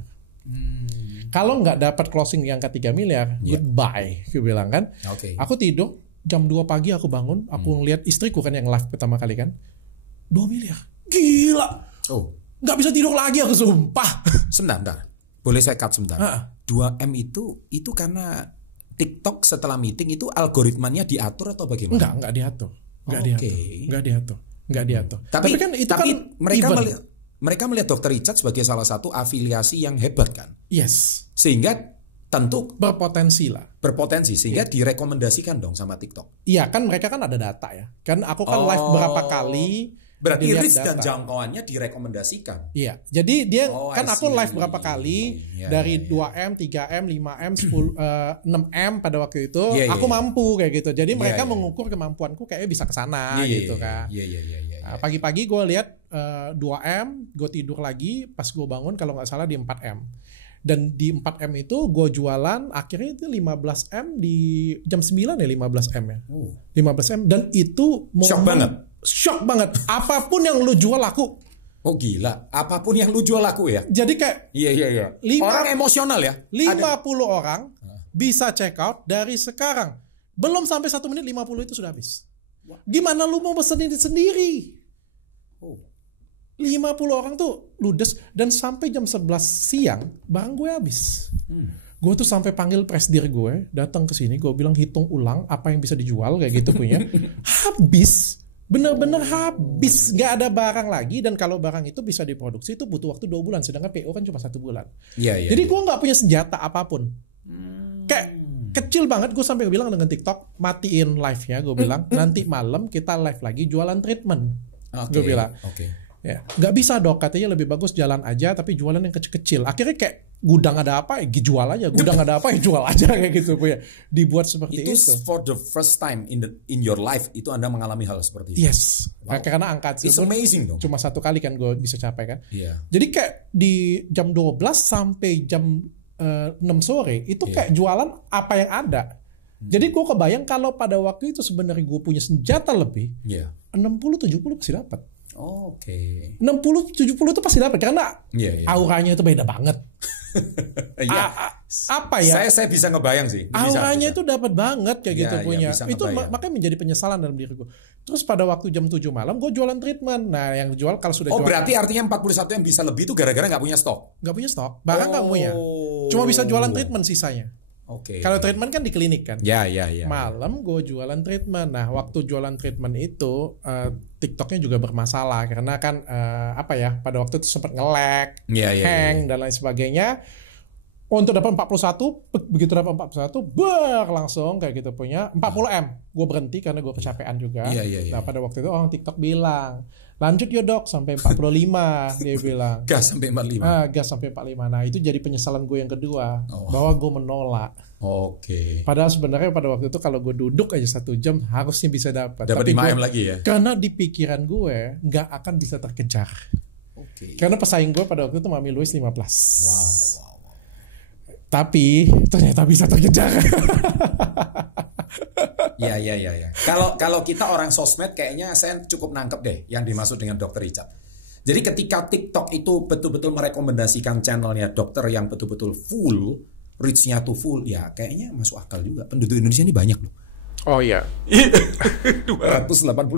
Kalau nggak dapat closing di angka 3 miliar, goodbye, gue bilang kan. Aku tidur, jam 2 pagi aku bangun, aku ngeliat istriku kan yang live pertama kali kan, 2 miliar, gila. Nggak bisa tidur lagi aku, sumpah. Sebentar. Boleh saya cut sebentar? 2M itu karena TikTok setelah meeting itu algoritmanya diatur atau bagaimana? Enggak diatur. Enggak diatur. Tapi kan itu mereka melihat Dr. Richard sebagai salah satu afiliasi yang hebat kan? Yes. Sehingga tentu berpotensi sehingga direkomendasikan dong sama TikTok. Iya kan, mereka kan ada data ya. Kan aku kan live berapa kali. Berarti reach dan jangkauannya direkomendasikan. Iya. Jadi dia aku live berapa kali dari 2M, 3M, 5M, 6M pada waktu itu aku mampu kayak gitu. Jadi mereka mengukur kemampuanku kayaknya bisa ke sana gitu kan. Pagi-pagi gue lihat 2M, gue tidur lagi, pas gue bangun kalau nggak salah di 4M. Dan di 4M itu gue jualan akhirnya itu 15M di jam 9 ya, 15M ya. 15M, dan itu shock banget. Apapun yang lu jual laku. Oh gila, apapun yang lu jual laku ya. Jadi kayak orang emosional ya. 50 orang bisa check out dari sekarang. Belum sampai 1 menit 50 itu sudah habis. Gimana lu mau pesenin sendiri? 50 orang tuh ludes, dan sampai jam 11 siang barang gue habis. Gue tuh sampai panggil presidir gue datang ke sini, gue bilang hitung ulang apa yang bisa dijual kayak gitu punya. Habis. Bener-bener habis, nggak ada barang lagi. Dan kalau barang itu bisa diproduksi itu butuh waktu 2 bulan, sedangkan PO kan cuma 1 bulan. Jadi gue nggak punya senjata apapun. Kayak kecil banget. Gue sampai bilang dengan TikTok, matiin live-nya. Gue bilang nanti malam kita live lagi jualan treatment. Gue bilang, ya nggak bisa dok, katanya lebih bagus jalan aja tapi jualan yang kecil-kecil. Akhirnya kayak gudang ada apa ya jual aja, gudang ada apa ya jual aja kayak gitu punya. Dibuat seperti itu. For the first time in your life itu Anda mengalami hal seperti itu. Yes. Wow. Karena angka It's amazing dong. Cuma 1 kali kan gue bisa capai kan. Yeah. Jadi kayak di jam 12 sampai jam 6 sore itu kayak jualan apa yang ada. Jadi gue kebayang kalau pada waktu itu sebenarnya gue punya senjata lebih, 60-70 pasti dapat. Oke. 60-70 itu pasti dapat karena auranya itu beda banget. Apa ya? Saya bisa ngebayang sih. Auranya itu dapat banget kayak gitu punya. Itu ngebayang. makanya menjadi penyesalan dalam diriku. Terus pada waktu jam 7 malam gue jualan treatment. Nah, yang jual kalau sudah jual. Berarti artinya 41 yang bisa lebih itu gara-gara nggak punya stok. Nggak punya stok. Bahkan nggak punya. Cuma bisa jualan treatment sisanya. Oke. Kalau treatment kan di klinik kan. Ya. Malam gue jualan treatment. Nah, waktu jualan treatment itu TikToknya juga bermasalah karena kan pada waktu itu sempat nge-lag, hang dan lain sebagainya. Untuk dapat 41, begitu dapat 41, langsung kayak gitu punya 40M. Gue berhenti karena gue kecapean juga. Nah, pada waktu itu orang TikTok bilang, lanjut yo dok sampai 45 dia bilang. Gas sampai 45. Gas sampai 45. Nah, itu jadi penyesalan gue yang kedua bahwa gue menolak. Oke. Padahal sebenarnya pada waktu itu kalau gue duduk aja 1 jam harusnya bisa dapat 5M lagi ya. Karena di pikiran gue nggak akan bisa terkejar. Oke. Karena pesaing gue pada waktu itu Mami Louis 15. Wow. Tapi ternyata bisa terkejar. Ya. Kalau kita orang sosmed kayaknya saya cukup nangkep deh yang dimaksud dengan Dr. Richard. Jadi ketika TikTok itu betul-betul merekomendasikan channelnya dokter yang betul-betul full, reach-nya tuh full, ya kayaknya masuk akal juga. Penduduk Indonesia ini banyak loh. Oh iya. 280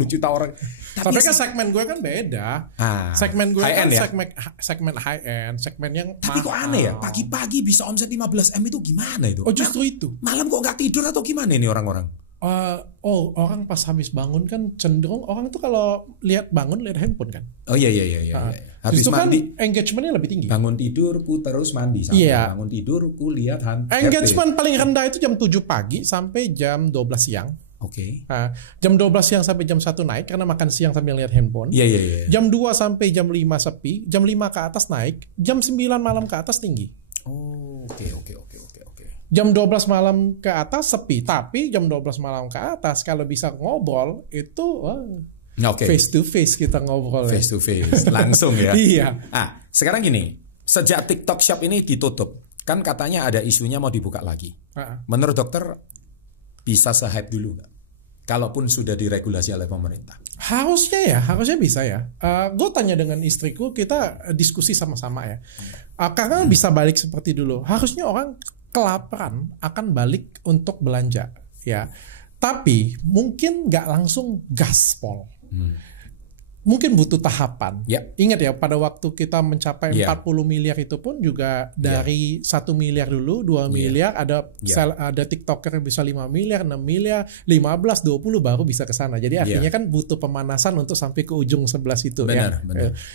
juta orang. Tapi kan segmen gue kan beda. Segmen gue kan segmen high end, segmen yang tapi mahal. Kok aneh ya? Pagi-pagi bisa omset 15M itu gimana itu? Oh justru itu. Malam kok nggak tidur atau gimana ini orang-orang? Orang pas habis bangun kan cenderung orang tuh kalau lihat handphone kan. Oh iya. Habis itu mandi kan engagementnya lebih tinggi. Bangun tidur ku terus mandi sampai bangun tidur ku lihat engagement paling rendah itu jam 7 pagi sampai jam 12 siang. Oke. Jam 12 siang sampai jam 1 naik karena makan siang sambil lihat handphone. Iya. Jam 2 sampai jam 5 sepi, jam 5 ke atas naik, jam 9 malam ke atas tinggi. Oke. Jam 12 malam ke atas sepi, tapi jam 12 malam ke atas kalau bisa ngobrol itu face to face kita ngobrol. Face to face, langsung ya. Iya. Sekarang gini, sejak TikTok Shop ini ditutup, kan katanya ada isunya mau dibuka lagi. Menurut dokter bisa se-hype dulu nggak? Kalaupun sudah diregulasi oleh pemerintah. Harusnya bisa ya. Gue tanya dengan istriku, kita diskusi sama-sama ya. Karena bisa balik seperti dulu. Harusnya orang kelaparan akan balik untuk belanja ya, tapi mungkin nggak langsung gaspol. Mungkin butuh tahapan. Ingat ya pada waktu kita mencapai 40 miliar itu pun juga dari 1 miliar dulu, 2 miliar ada TikToker yang bisa 5 miliar, 6 miliar, 15, 20 baru bisa ke sana. Jadi artinya kan butuh pemanasan untuk sampai ke ujung 11 itu. Benar.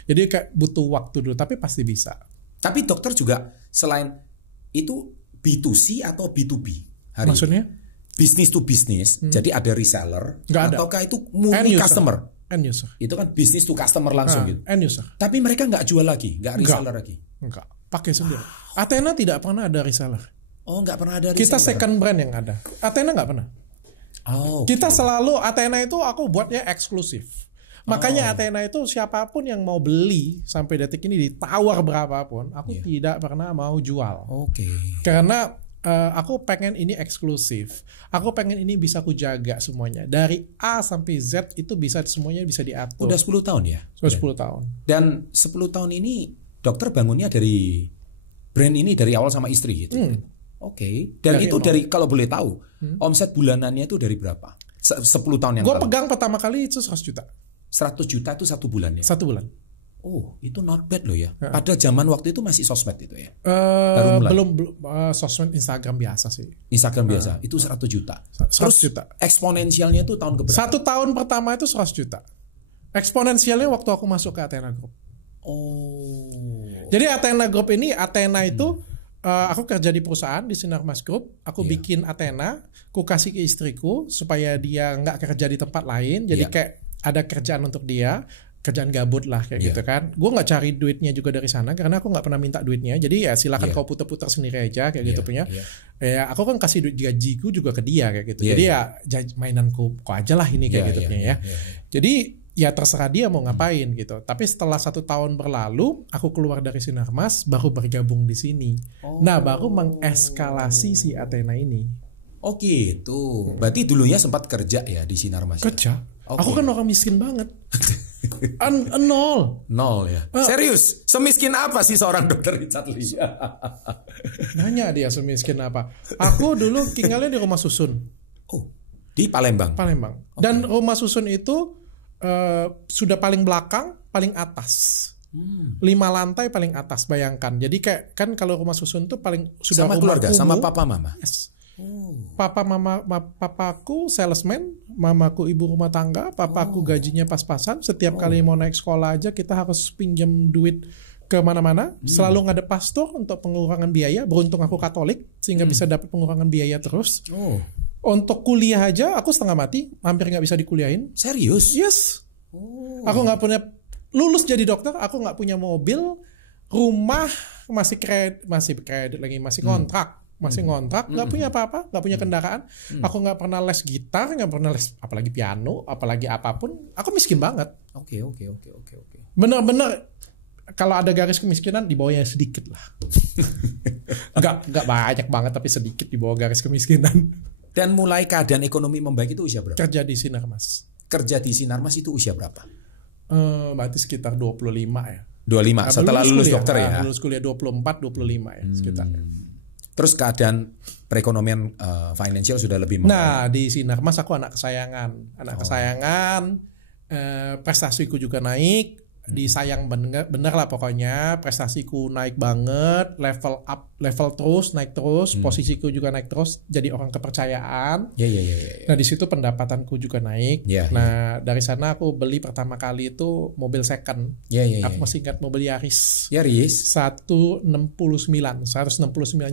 Jadi kayak butuh waktu dulu, tapi pasti bisa. Tapi dokter juga selain itu B2C atau B2B? Maksudnya? Business to business. Jadi ada reseller. Nggak ada. Ataukah itu multi customer? End user. Itu kan business to customer langsung gitu. End user. Tapi mereka nggak jual lagi, nggak reseller lagi. Enggak. Pakai sendiri. Athena tidak pernah ada reseller. Oh, nggak pernah ada reseller. Kita second brand yang ada. Athena nggak pernah. Kita selalu Athena itu aku buatnya eksklusif. Makanya Athena itu siapapun yang mau beli sampai detik ini ditawar berapapun, aku tidak pernah mau jual. Karena aku pengen ini eksklusif. Aku pengen ini bisa aku jaga semuanya. Dari A sampai Z itu bisa semuanya bisa diatur. Udah 10 tahun ya? Sudah 10 tahun. Dan 10 tahun ini dokter bangunnya dari brand ini dari awal sama istri gitu. Dan dari itu dari kalau boleh tahu, omset bulanannya itu dari berapa? 10 tahun yang lalu. Gue pegang pertama kali itu 100 juta. 100 juta itu 1 bulan ya? 1 bulan. Oh, itu not bad loh ya. Pada zaman waktu itu masih sosmed itu ya? Belum sosmed Instagram biasa sih. Instagram biasa, itu 100 juta. 100 juta. Eksponensialnya itu tahun keberapa? 1 tahun pertama itu 100 juta. Eksponensialnya waktu aku masuk ke Athena Group. Jadi Athena Group ini, Athena itu aku kerja di perusahaan di Sinarmas Group. Aku bikin Athena, aku kasih ke istriku supaya dia nggak kerja di tempat lain. Jadi kayak ada kerjaan untuk dia. kerjaan gabut lah kayak gitu kan. Gue nggak cari duitnya juga dari sana karena aku nggak pernah minta duitnya. Jadi ya silakan kau putar-putar sendiri aja kayak gitu punya. Ya aku kan kasih duit gajiku juga ke dia kayak gitu. Jadi ya mainanku kok aja lah ini kayak gitu punya ya. Jadi ya terserah dia mau ngapain gitu. Tapi setelah 1 tahun berlalu, aku keluar dari Sinarmas, baru bergabung di sini. Nah baru mengeskalasi si Athena ini. Oh gitu. Berarti dulunya sempat kerja ya di Sinarmas? Kerja. Aku kan orang miskin banget. Nol ya. Serius? Semiskin apa sih seorang dokter Richard Lee? Nanya dia semiskin apa. Aku dulu tinggalnya di rumah susun. Oh, di Palembang. Dan rumah susun itu sudah paling belakang, paling atas. 5 lantai paling atas, bayangkan. Jadi kayak kan kalau rumah susun tuh paling sudah sama keluarga, sama papa mama. Yes. Papa mama papaku salesman, mamaku ibu rumah tangga, papaku gajinya pas-pasan. Setiap kali mau naik sekolah aja kita harus pinjam duit ke mana-mana. Selalu ngadep pastor untuk pengurangan biaya. Beruntung aku Katolik sehingga bisa dapat pengurangan biaya terus. Untuk kuliah aja aku setengah mati, hampir nggak bisa dikuliahin. Serius? Yes. Aku nggak punya, lulus jadi dokter, aku nggak punya mobil, rumah masih kredit lagi, masih kontrak. Nggak punya apa-apa, nggak punya kendaraan. Aku nggak pernah les gitar, nggak pernah les apalagi piano, apalagi apapun. Aku miskin banget. Oke. Bener-bener kalau ada garis kemiskinan di bawahnya sedikit lah. nggak banyak banget tapi sedikit di bawah garis kemiskinan. Dan mulai keadaan ekonomi membaik itu usia berapa? Kerja di Sinarmas. Kerja di Sinarmas itu usia berapa? Berarti sekitar 25 ya. 25 setelah lulus dokter ya. Lulus kuliah 24, 25 ya sekitar. Terus keadaan perekonomian financial sudah lebih membaik. Nah, di Sinarmas aku anak kesayangan. Prestasiku juga naik. Disayang bener lah pokoknya. Prestasiku naik banget, level terus, naik terus, posisiku juga naik terus, jadi orang kepercayaan. Nah di situ pendapatanku juga naik. Nah dari sana aku beli pertama kali itu mobil second. Aku masih ingat mobil Yaris. 169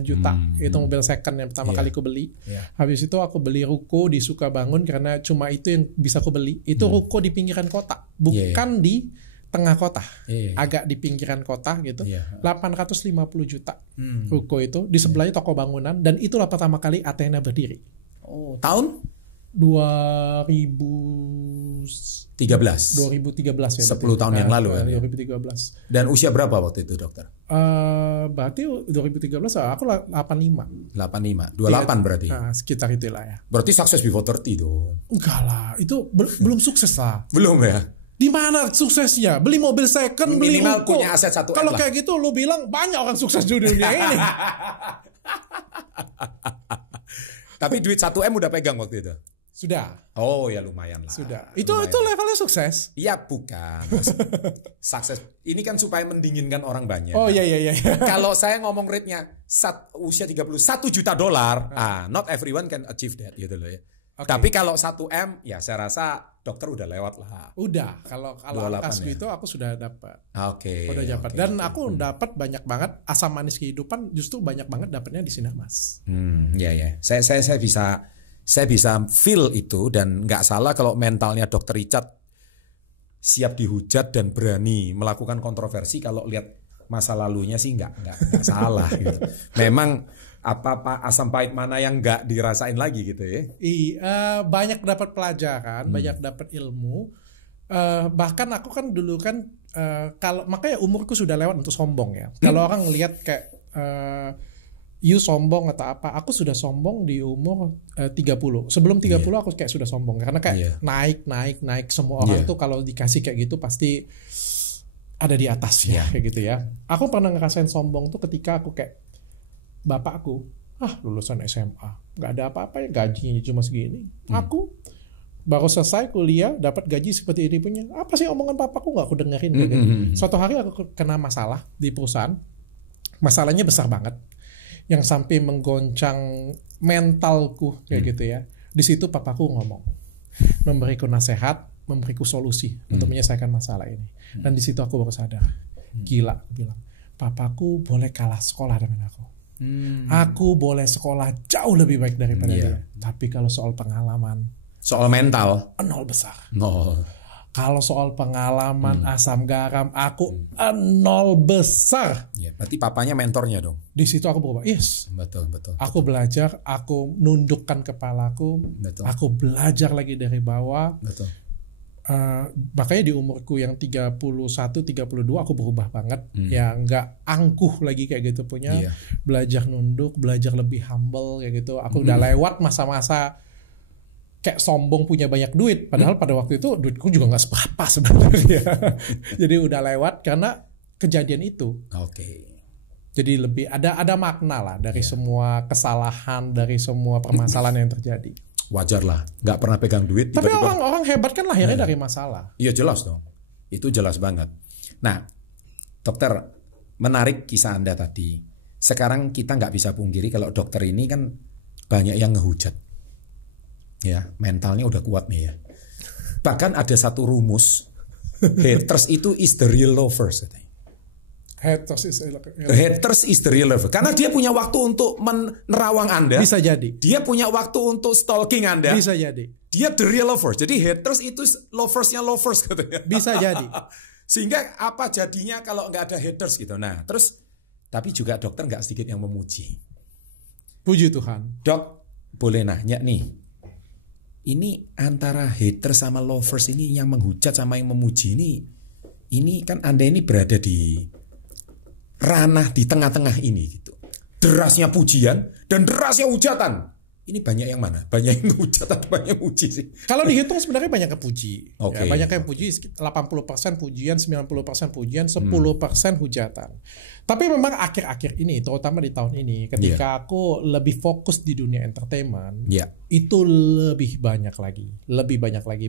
juta. Itu mobil second yang pertama kali aku beli. Habis itu aku beli ruko di Sukabangun karena cuma itu yang bisa aku beli. Itu ruko di pinggiran kota, bukan di tengah kota, agak di pinggiran kota gitu. 850 juta ruko itu, di sebelahnya toko bangunan, dan itulah pertama kali Athena berdiri. Tahun 2013 ya. 10 tahun yang lalu ya. 2013. Dan usia berapa waktu itu dokter? Berarti 2013 aku 85. 28 berarti. Sekitar itulah ya. Berarti sukses before 30 dong. Enggak lah, itu belum sukses lah. Belum ya? Di mana suksesnya? Beli mobil second, beli minimal ruko. Punya aset 1M. Kalau kayak gitu lu bilang banyak orang sukses di dunia ini. Tapi duit 1M udah pegang waktu itu? Sudah. Oh ya lumayan lah. Sudah. Itu levelnya sukses? Iya bukan. Sukses. Ini kan supaya mendinginkan orang banyak. Oh iya. Kalau saya ngomong rate-nya usia 30 $1 juta. Not everyone can achieve that gitu loh ya. Tapi kalau 1M ya saya rasa dokter udah lewat lah. Udah, kalau angka segitu aku sudah dapat. Udah dapat. Dan aku dapat banyak banget asam manis kehidupan, justru banyak banget dapatnya di Sinarmas. Saya bisa feel itu, dan nggak salah kalau mentalnya dokter Richard siap dihujat dan berani melakukan kontroversi. Kalau lihat masa lalunya sih nggak salah gitu. Memang apa asam pahit mana yang nggak dirasain lagi gitu ya? Banyak dapat pelajaran, banyak dapat ilmu. Bahkan aku kan dulu kan kalau makanya umurku sudah lewat untuk sombong ya. Kalau orang lihat kayak you sombong atau apa, aku sudah sombong di umur 30. Sebelum 30 aku kayak sudah sombong karena kayak naik semua orang tuh kalau dikasih kayak gitu pasti ada di atas ya kayak gitu ya. Aku pernah ngerasain sombong tuh ketika aku kayak bapakku, lulusan SMA, nggak ada apa-apa ya, gajinya cuma segini. Aku baru selesai kuliah, dapat gaji seperti ini punya. Apa sih omongan papaku nggak aku dengerin. Suatu hari aku kena masalah di perusahaan, masalahnya besar banget, yang sampai menggoncang mentalku kayak gitu ya. Di situ papaku ngomong, memberiku nasihat, memberiku solusi untuk menyelesaikan masalah ini. Dan di situ aku baru sadar, gila, aku bilang, papaku boleh kalah sekolah dengan aku. Aku boleh sekolah jauh lebih baik daripada dia. Tapi kalau soal pengalaman, soal mental, nol besar. Kalau soal pengalaman asam garam, aku 0 besar. Ya, berarti papanya mentornya dong. Di situ aku berubah. Yes. Betul. Aku belajar, aku nundukkan kepalaku, aku belajar lagi dari bawah. Betul. Makanya di umurku yang 31-32 aku berubah banget. Ya nggak angkuh lagi kayak gitu punya. Belajar nunduk, belajar lebih humble kayak gitu. Aku udah lewat masa-masa kayak sombong punya banyak duit, padahal pada waktu itu duitku juga nggak seberapa sebenarnya. Jadi udah lewat karena kejadian itu. Oke. Jadi lebih ada makna lah dari semua kesalahan, dari semua permasalahan yang terjadi. Wajar lah, nggak pernah pegang duit. Tapi orang hebat kan lahirnya dari masalah. Iya jelas dong, itu jelas banget. Nah, dokter, menarik kisah Anda tadi. Sekarang kita nggak bisa pungkiri kalau dokter ini kan banyak yang ngehujat. Ya, mentalnya udah kuat nih ya. Bahkan ada satu rumus, haters itu is the real lovers. Haters is the real lover. Karena dia punya waktu untuk menerawang Anda. Bisa jadi. Dia punya waktu untuk stalking Anda. Bisa jadi. Dia the real lovers. Jadi haters itu loversnya lovers katanya. Bisa jadi. Sehingga apa jadinya kalau nggak ada haters gitu. Nah, terus tapi juga dokter nggak sedikit yang memuji. Puji Tuhan. Dok, boleh nanya nih. Ini antara haters sama lovers ini yang menghujat sama yang memuji ini kan Anda ini berada di ranah di tengah-tengah ini gitu. Derasnya pujian dan derasnya hujatan. Ini banyak yang mana? Banyak yang hujat atau banyak yang puji sih? Kalau dihitung sebenarnya banyak yang puji. Okay. Ya, banyak yang puji, 80% pujian, 90% pujian, 10% hujatan. Tapi memang akhir-akhir ini, terutama di tahun ini, ketika aku lebih fokus di dunia entertainment, itu lebih banyak lagi.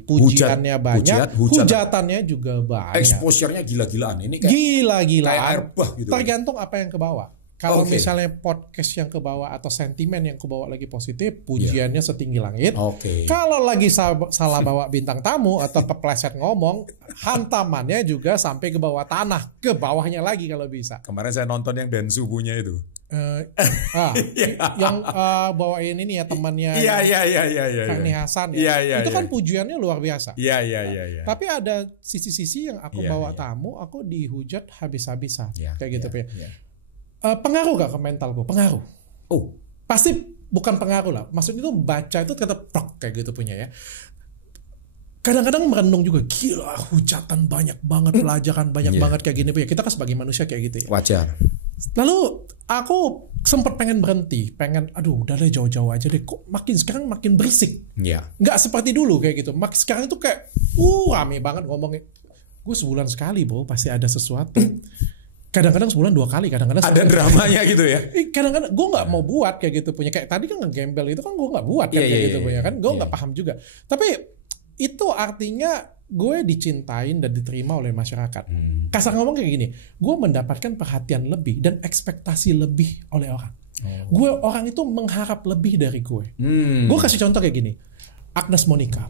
Pujiannya banyak, hujatannya juga banyak. Exposure-nya gila-gilaan. Ini kayak gila-gilaan. Kayak air bah gitu. Tergantung apa yang ke bawah. Kalau misalnya podcast yang ke bawah atau sentimen yang ke bawah lagi positif, pujiannya setinggi langit. Kalau lagi salah bawa bintang tamu atau kepleset ngomong, hantamannya juga sampai ke bawah tanah, ke bawahnya lagi kalau bisa. Kemarin saya nonton yang dan subuhnya itu. Yang bawain ini ya temannya Fahmi Hasan itu kan pujiannya luar biasa. Tapi ada sisi-sisi yang aku bawa tamu, aku dihujat habis-habisan kayak gitu ya. Pengaruh gak ke mentalku? Pengaruh. Pasti bukan pengaruh lah. Maksudnya itu baca itu kata prok kayak gitu punya ya. Kadang-kadang merenung juga, gila hujatan banyak banget, pelajaran banyak banget kayak gini punya. Kita kan sebagai manusia kayak gitu ya. Wajar. Lalu aku sempat pengen berhenti, udah deh jauh-jauh aja deh. Kok sekarang makin berisik. Nggak seperti dulu kayak gitu. Sekarang itu kayak rame banget ngomongnya. Gue sebulan sekali bro, pasti ada sesuatu. Kadang-kadang sebulan 2 kali, kadang-kadang ada dramanya gitu ya. Kadang-kadang gue nggak mau buat kayak gitu punya. Kayak tadi kan nge-gembel itu kan gue nggak buat kayak gitu punya kan. Gue nggak paham juga. Tapi itu artinya gue dicintain dan diterima oleh masyarakat. Kasar ngomong kayak gini, gue mendapatkan perhatian lebih dan ekspektasi lebih oleh orang. Orang itu mengharap lebih dari gue. Gue kasih contoh kayak gini. Agnes Monica.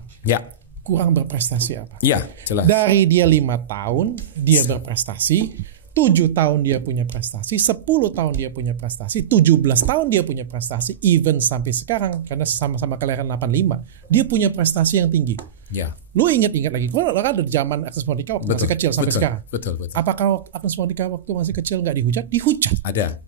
Kurang berprestasi apa? Jelas. Dari dia 5 tahun dia berprestasi. 7 tahun dia punya prestasi, 10 tahun dia punya prestasi, 17 tahun dia punya prestasi, even sampai sekarang karena sama-sama kelahiran 85, dia punya prestasi yang tinggi. Lu ingat-ingat lagi, kalau kan dari zaman Agnes Monica waktu masih kecil sampai sekarang. Betul. Apakah Agnes Monica waktu masih kecil nggak dihujat? Dihujat. Ada.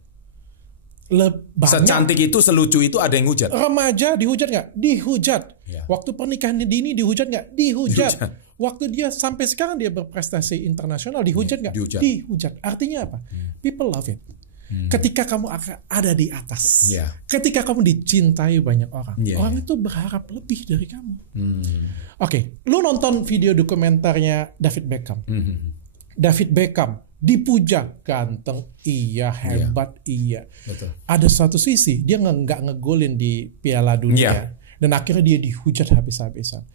Secantik itu, selucu itu ada yang hujat. Remaja dihujat nggak? Dihujat. Waktu pernikahan dini dihujat nggak? Dihujat. Waktu dia sampai sekarang dia berprestasi internasional dihujat nggak? Dihujat. Artinya apa? People love it. Ketika kamu ada di atas, ketika kamu dicintai banyak orang, orang itu berharap lebih dari kamu. Oke, lu nonton video dokumenternya David Beckham. David Beckham dipuja, ganteng, iya, hebat, iya. Betul. Ada satu sisi dia nggak ngegolin di Piala Dunia, dan akhirnya dia dihujat habis-habisan.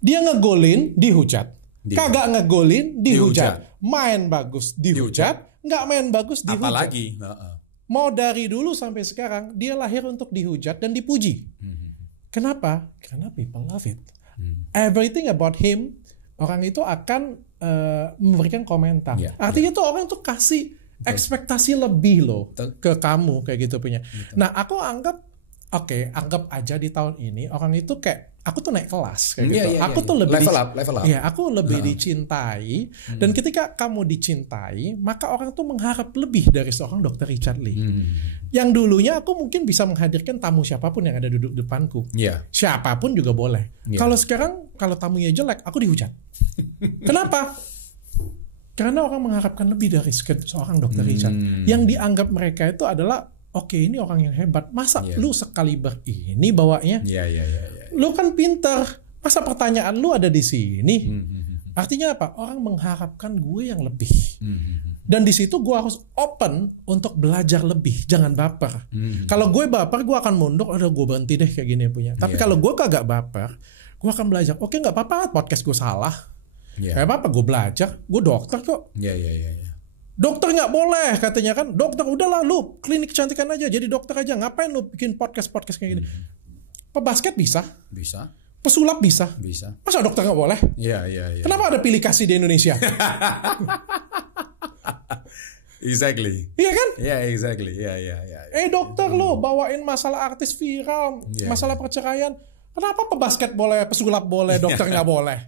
Dia ngegolin, dihujat. Kagak ngegolin, dihujat. Main bagus, dihujat. Nggak main bagus, dihujat. Apalagi? Mau dari dulu sampai sekarang, dia lahir untuk dihujat dan dipuji. Kenapa? Karena people love it. Everything about him, orang itu akan memberikan komentar. Artinya tuh orang tuh kasih ekspektasi lebih loh ke kamu kayak gitu punya. Nah, aku anggap Oke, anggap aja di tahun ini orang itu kayak aku tuh naik kelas kayak Iya, gitu. iya, Aku iya. tuh lebih Level up. Iya, aku lebih dicintai. Dan ketika kamu dicintai, maka orang tuh mengharap lebih dari seorang Dr. Richard Lee. Yang dulunya aku mungkin bisa menghadirkan tamu siapapun yang ada duduk depanku. Iya. Siapapun juga boleh. Iya. Kalau sekarang kalau tamunya jelek, aku dihujat. Kenapa? Karena orang mengharapkan lebih dari seorang Dr. Richard. Yang dianggap mereka itu adalah oke, ini orang yang hebat. Masa lu sekaliber ini bawanya? Iya. Lu kan pintar. Masa pertanyaan lu ada di sini? Artinya apa? Orang mengharapkan gue yang lebih. Dan di situ gue harus open untuk belajar lebih. Jangan baper. Kalau gue baper, gue akan mundur. Udah gue berhenti deh kayak gini punya. Tapi kalau gue kagak baper, gue akan belajar. Oke, nggak apa-apa. Podcast gue salah. Kayak apa? Gue belajar. Gue dokter kok. Iya. Dokter nggak boleh katanya kan. Dokter udahlah lu klinik kecantikan aja. Jadi dokter aja. Ngapain lu bikin podcast kayak gini? Pebasket bisa. Pesulap bisa. Masa dokter nggak boleh? Iya. Kenapa ada pilih kasih di Indonesia? Exactly. Iya kan? Iya, exactly. Iya. Dokter lu bawain masalah artis viral, masalah perceraian. Kenapa pebasket boleh, pesulap boleh, dokter nggak boleh?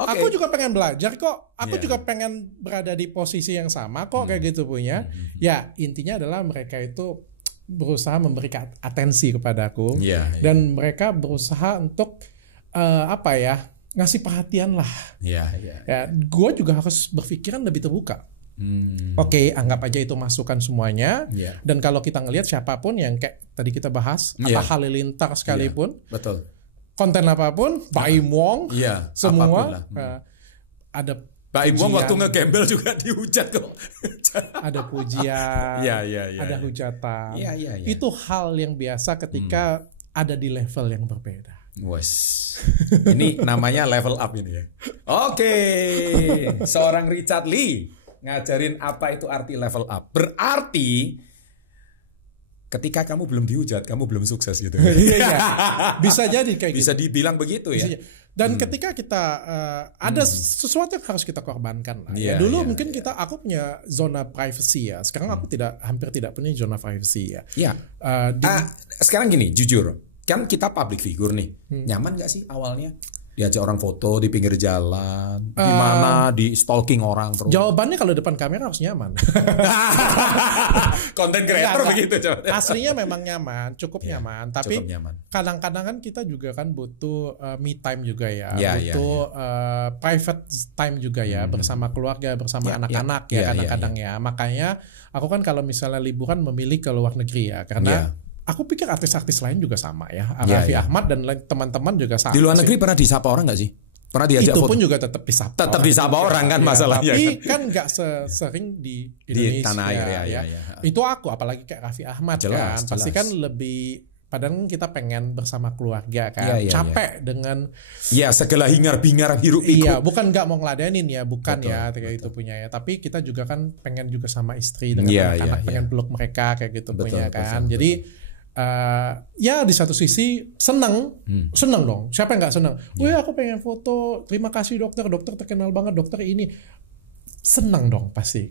Okay. Aku juga pengen belajar kok. Aku juga pengen berada di posisi yang sama kok kayak gitu punya. Ya intinya adalah mereka itu berusaha memberikan atensi kepadaku dan mereka berusaha untuk ngasih perhatian lah. Ya, gue juga harus berpikiran lebih terbuka. Oke, anggap aja itu masukan semuanya. Dan kalau kita ngelihat siapapun yang kayak tadi kita bahas, Atta Halilintar sekalipun. Betul. Konten apapun, Baim Wong, semua ada Pak Wong waktu nge-gembel juga dihujat kok. Ada pujian, ada hujatan. Itu hal yang biasa ketika ada di level yang berbeda. Wes, ini namanya level up ini ya. Oke, seorang Richard Lee ngajarin apa itu arti level up. Berarti ketika kamu belum dihujat, kamu belum sukses gitu. Iya. Bisa jadi kayak bisa gitu. Dibilang begitu ya. Dan ketika kita ada sesuatu yang harus kita korbankan lah. Dulu mungkin aku punya zona privacy ya. Sekarang aku hampir tidak punya zona privacy ya. Iya. Sekarang gini, jujur, kan kita public figure nih. Nyaman gak sih awalnya? Diajak orang foto di pinggir jalan, di mana di stalking orang terus. Jawabannya kalau depan kamera harus nyaman. Konten creator begitu coba. Aslinya memang nyaman, cukup nyaman. Tapi kadang-kadang kan kita juga kan butuh me time juga ya, butuh private time juga ya, bersama keluarga, bersama anak-anak ya kadang-kadang ya. Makanya aku kan kalau misalnya liburan memilih ke luar negeri ya, karena aku pikir artis-artis lain juga sama ya. Raffi Ahmad dan teman-teman juga sama. Di luar negeri pernah disapa orang nggak sih? Pernah diajak itu foto? pun juga tetap disapa. Tetap disapa orang kan masalahnya. Tapi kan nggak sering di Indonesia. Di tanah air ya. Itu aku apalagi kayak Raffi Ahmad jelas. Pasti kan lebih. Padahal kita pengen bersama keluarga kan. Capek dengan. Ya segala hingar-bingar hiruk pikuk. Iya, bukan nggak mau ngeladenin ya, bukan ya kayak itu punya ya. Tapi kita juga kan pengen juga sama istri dengan anak-anak, pengen peluk mereka kayak gitu punya kan. Jadi ya di satu sisi senang dong. Siapa yang nggak senang? Wih, aku pengen foto. Terima kasih dokter terkenal banget, dokter ini. Senang dong pasti.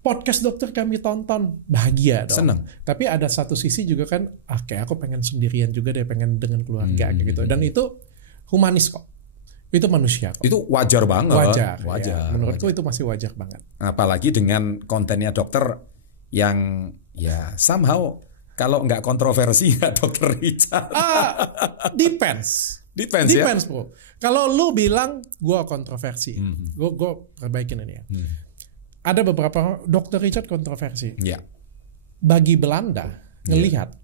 Podcast dokter kami tonton, bahagia dong. Senang. Tapi ada satu sisi juga kan, kayak aku pengen sendirian juga deh, pengen dengan keluarga kayak gitu. Dan itu humanis kok. Itu manusia kok. Itu wajar banget. Wajar. Ya. Menurutku itu masih wajar banget. Apalagi dengan kontennya dokter yang ya somehow kalau nggak kontroversi ya dokter Richard. Depends ya? bro. Kalau lu bilang gue kontroversi, gue perbaikin ini ya. Ada beberapa dokter Richard kontroversi. Bagi Belanda ngelihat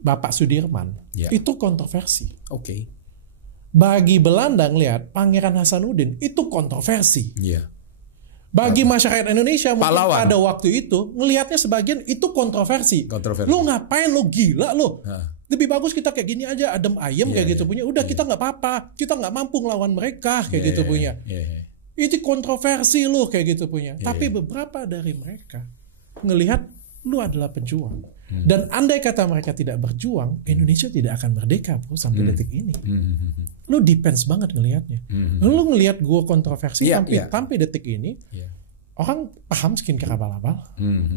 Bapak Sudirman itu kontroversi. Oke. Bagi Belanda ngelihat Pangeran Hasanuddin itu kontroversi. Bagi masyarakat Indonesia mungkin pada waktu itu ngelihatnya sebagian itu kontroversi. Lu ngapain, lu gila lu? Lebih bagus kita kayak gini aja, adem ayem kayak gitu punya. Udah kita nggak apa-apa, kita nggak mampu ngelawan mereka kayak gitu punya. Itu kontroversi lu kayak gitu punya. Tapi beberapa dari mereka ngelihat lu adalah pejuang. Dan andai kata mereka tidak berjuang, Indonesia tidak akan merdeka bro sampai detik ini. Lu depends banget ngelihatnya. Lu ngelihat gua kontroversi sampai detik ini. Orang paham skincare abal-abal.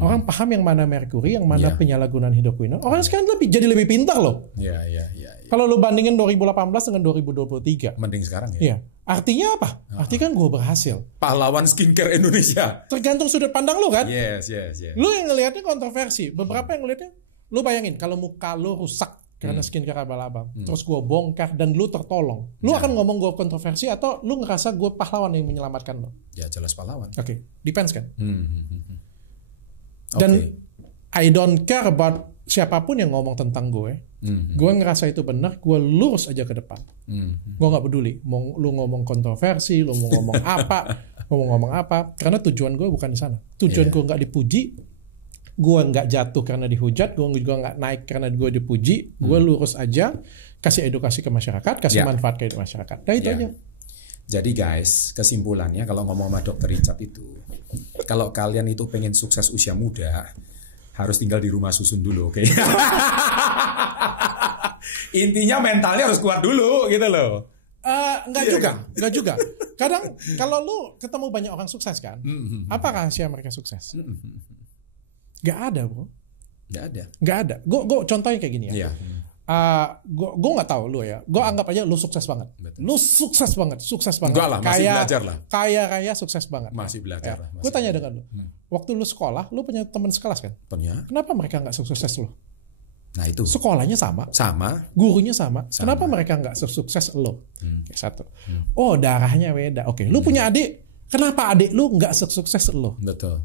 Orang paham yang mana merkuri, yang mana penyalahgunaan hidroquinone. Orang sekarang jadi lebih pintar loh. Iya. Kalau lu bandingin 2018 dengan 2023. Mending sekarang ya. Iya. Artinya apa? Artinya kan gue berhasil. Pahlawan skincare Indonesia. Tergantung sudut pandang lu kan. Yes. Lu yang ngelihatnya kontroversi. Beberapa yang ngelihatnya, lu bayangin kalau muka lu rusak karena skincare abal-abal. Terus gue bongkar dan lu tertolong. Lu akan ngomong gue kontroversi atau lu ngerasa gue pahlawan yang menyelamatkan lu? Ya jelas pahlawan. Oke. Depends kan. Okay. Dan I don't care about siapapun yang ngomong tentang gue. Gue ngerasa itu benar, gue lurus aja ke depan. Gue nggak peduli. Lu ngomong kontroversi, lu mau ngomong apa, karena tujuan gue bukan di sana. Tujuan gue nggak dipuji, gue nggak jatuh karena dihujat, gue juga nggak naik karena gue dipuji. Gue lurus aja, kasih edukasi ke masyarakat, kasih manfaat ke masyarakat. Nah itu aja. Jadi guys, kesimpulannya kalau ngomong sama Dr. Richard itu, kalau kalian itu pengen sukses usia muda, harus tinggal di rumah susun dulu, oke? Intinya mentalnya harus kuat dulu, gitu loh. Enggak juga. Kadang kalau lu ketemu banyak orang sukses kan, apa rahasia mereka sukses? Gak ada, bro. Gak ada. Gue contohnya kayak gini ya. Gue nggak tahu lu ya. Gue anggap aja lu sukses banget. Betul. Lu sukses banget. Enggak lah, masih belajar lah. Kaya raya sukses banget. Masih belajar lah. Gue tanya dengan lu. Waktu lu sekolah, lu punya teman sekelas kan? Punya. Kenapa mereka nggak sukses lu? Nah itu. Sekolahnya sama. Gurunya sama. Kenapa mereka nggak sukses lo? Kayak satu. Oh darahnya beda. Oke. Lu punya adik. Kenapa adik lu nggak sukses lo? Betul.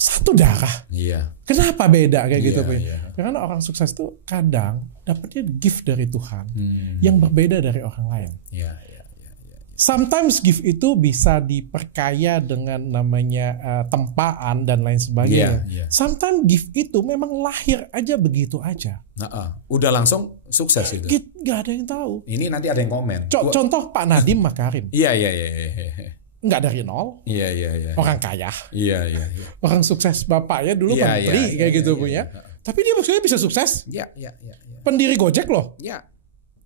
Satu darah. Iya. Kenapa beda kayak gitu? Iya. Karena orang sukses tuh kadang dapetnya gift dari Tuhan yang berbeda dari orang lain. Iya. Sometimes gift itu bisa diperkaya dengan namanya tempaan dan lain sebagainya. Sometimes gift itu memang lahir aja begitu aja. Udah langsung sukses itu. Gak ada yang tahu. Ini nanti ada yang komen. Contoh Pak Nadiem Makarim. Iya. Nggak dari nol. Iya. Orang kaya. Iya. Orang sukses bapaknya dulu menteri kayak gitu punya. Tapi dia maksudnya bisa sukses. Iya. Pendiri Gojek loh. Iya.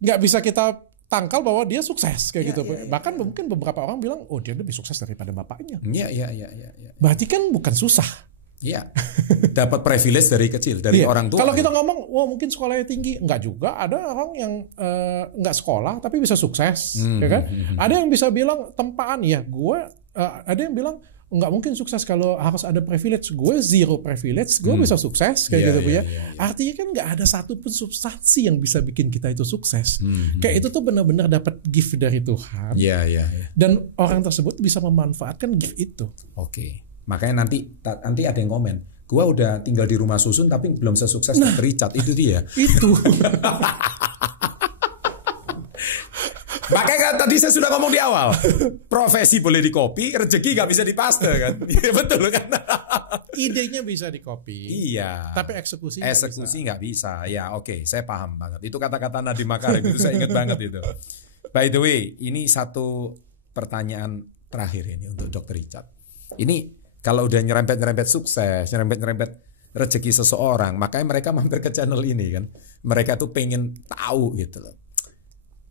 Nggak bisa kita tangkal bahwa dia sukses kayak gitu. Bahkan mungkin beberapa orang bilang, oh dia lebih sukses daripada bapaknya. Iya. Berarti kan bukan susah. Iya. Dapat privilege dari kecil dari orang tua. Kalau kita ngomong, wah mungkin sekolahnya tinggi, enggak juga. Ada orang yang enggak sekolah tapi bisa sukses, ya kan? Ada yang bisa bilang tempaan, ya gue. Ada yang bilang nggak mungkin sukses kalau harus ada privilege. Gue zero privilege, gue bisa sukses kayak gitu ya. Artinya kan nggak ada satupun substansi yang bisa bikin kita itu sukses. Kayak itu tuh benar-benar dapat gift dari Tuhan. Dan orang tersebut bisa memanfaatkan gift itu. Oke. Makanya nanti ada yang komen, gua udah tinggal di rumah susun tapi belum sesukses Dr. Richard. Itu dia. Itu. Makanya kan tadi saya sudah ngomong di awal, profesi boleh di copy, rezeki nggak bisa dipaste kan? Iya betul kan? Idenya bisa di copy. Iya. Tapi eksekusi nggak bisa. Ya oke, saya paham banget. Itu kata-kata Nadiem Makarim itu saya ingat banget itu. By the way, ini satu pertanyaan terakhir ini untuk Dr. Richard. Ini kalau udah nyerempet sukses, nyerempet rezeki seseorang, makanya mereka mampir ke channel ini kan. Mereka tuh pengen tahu gitu loh.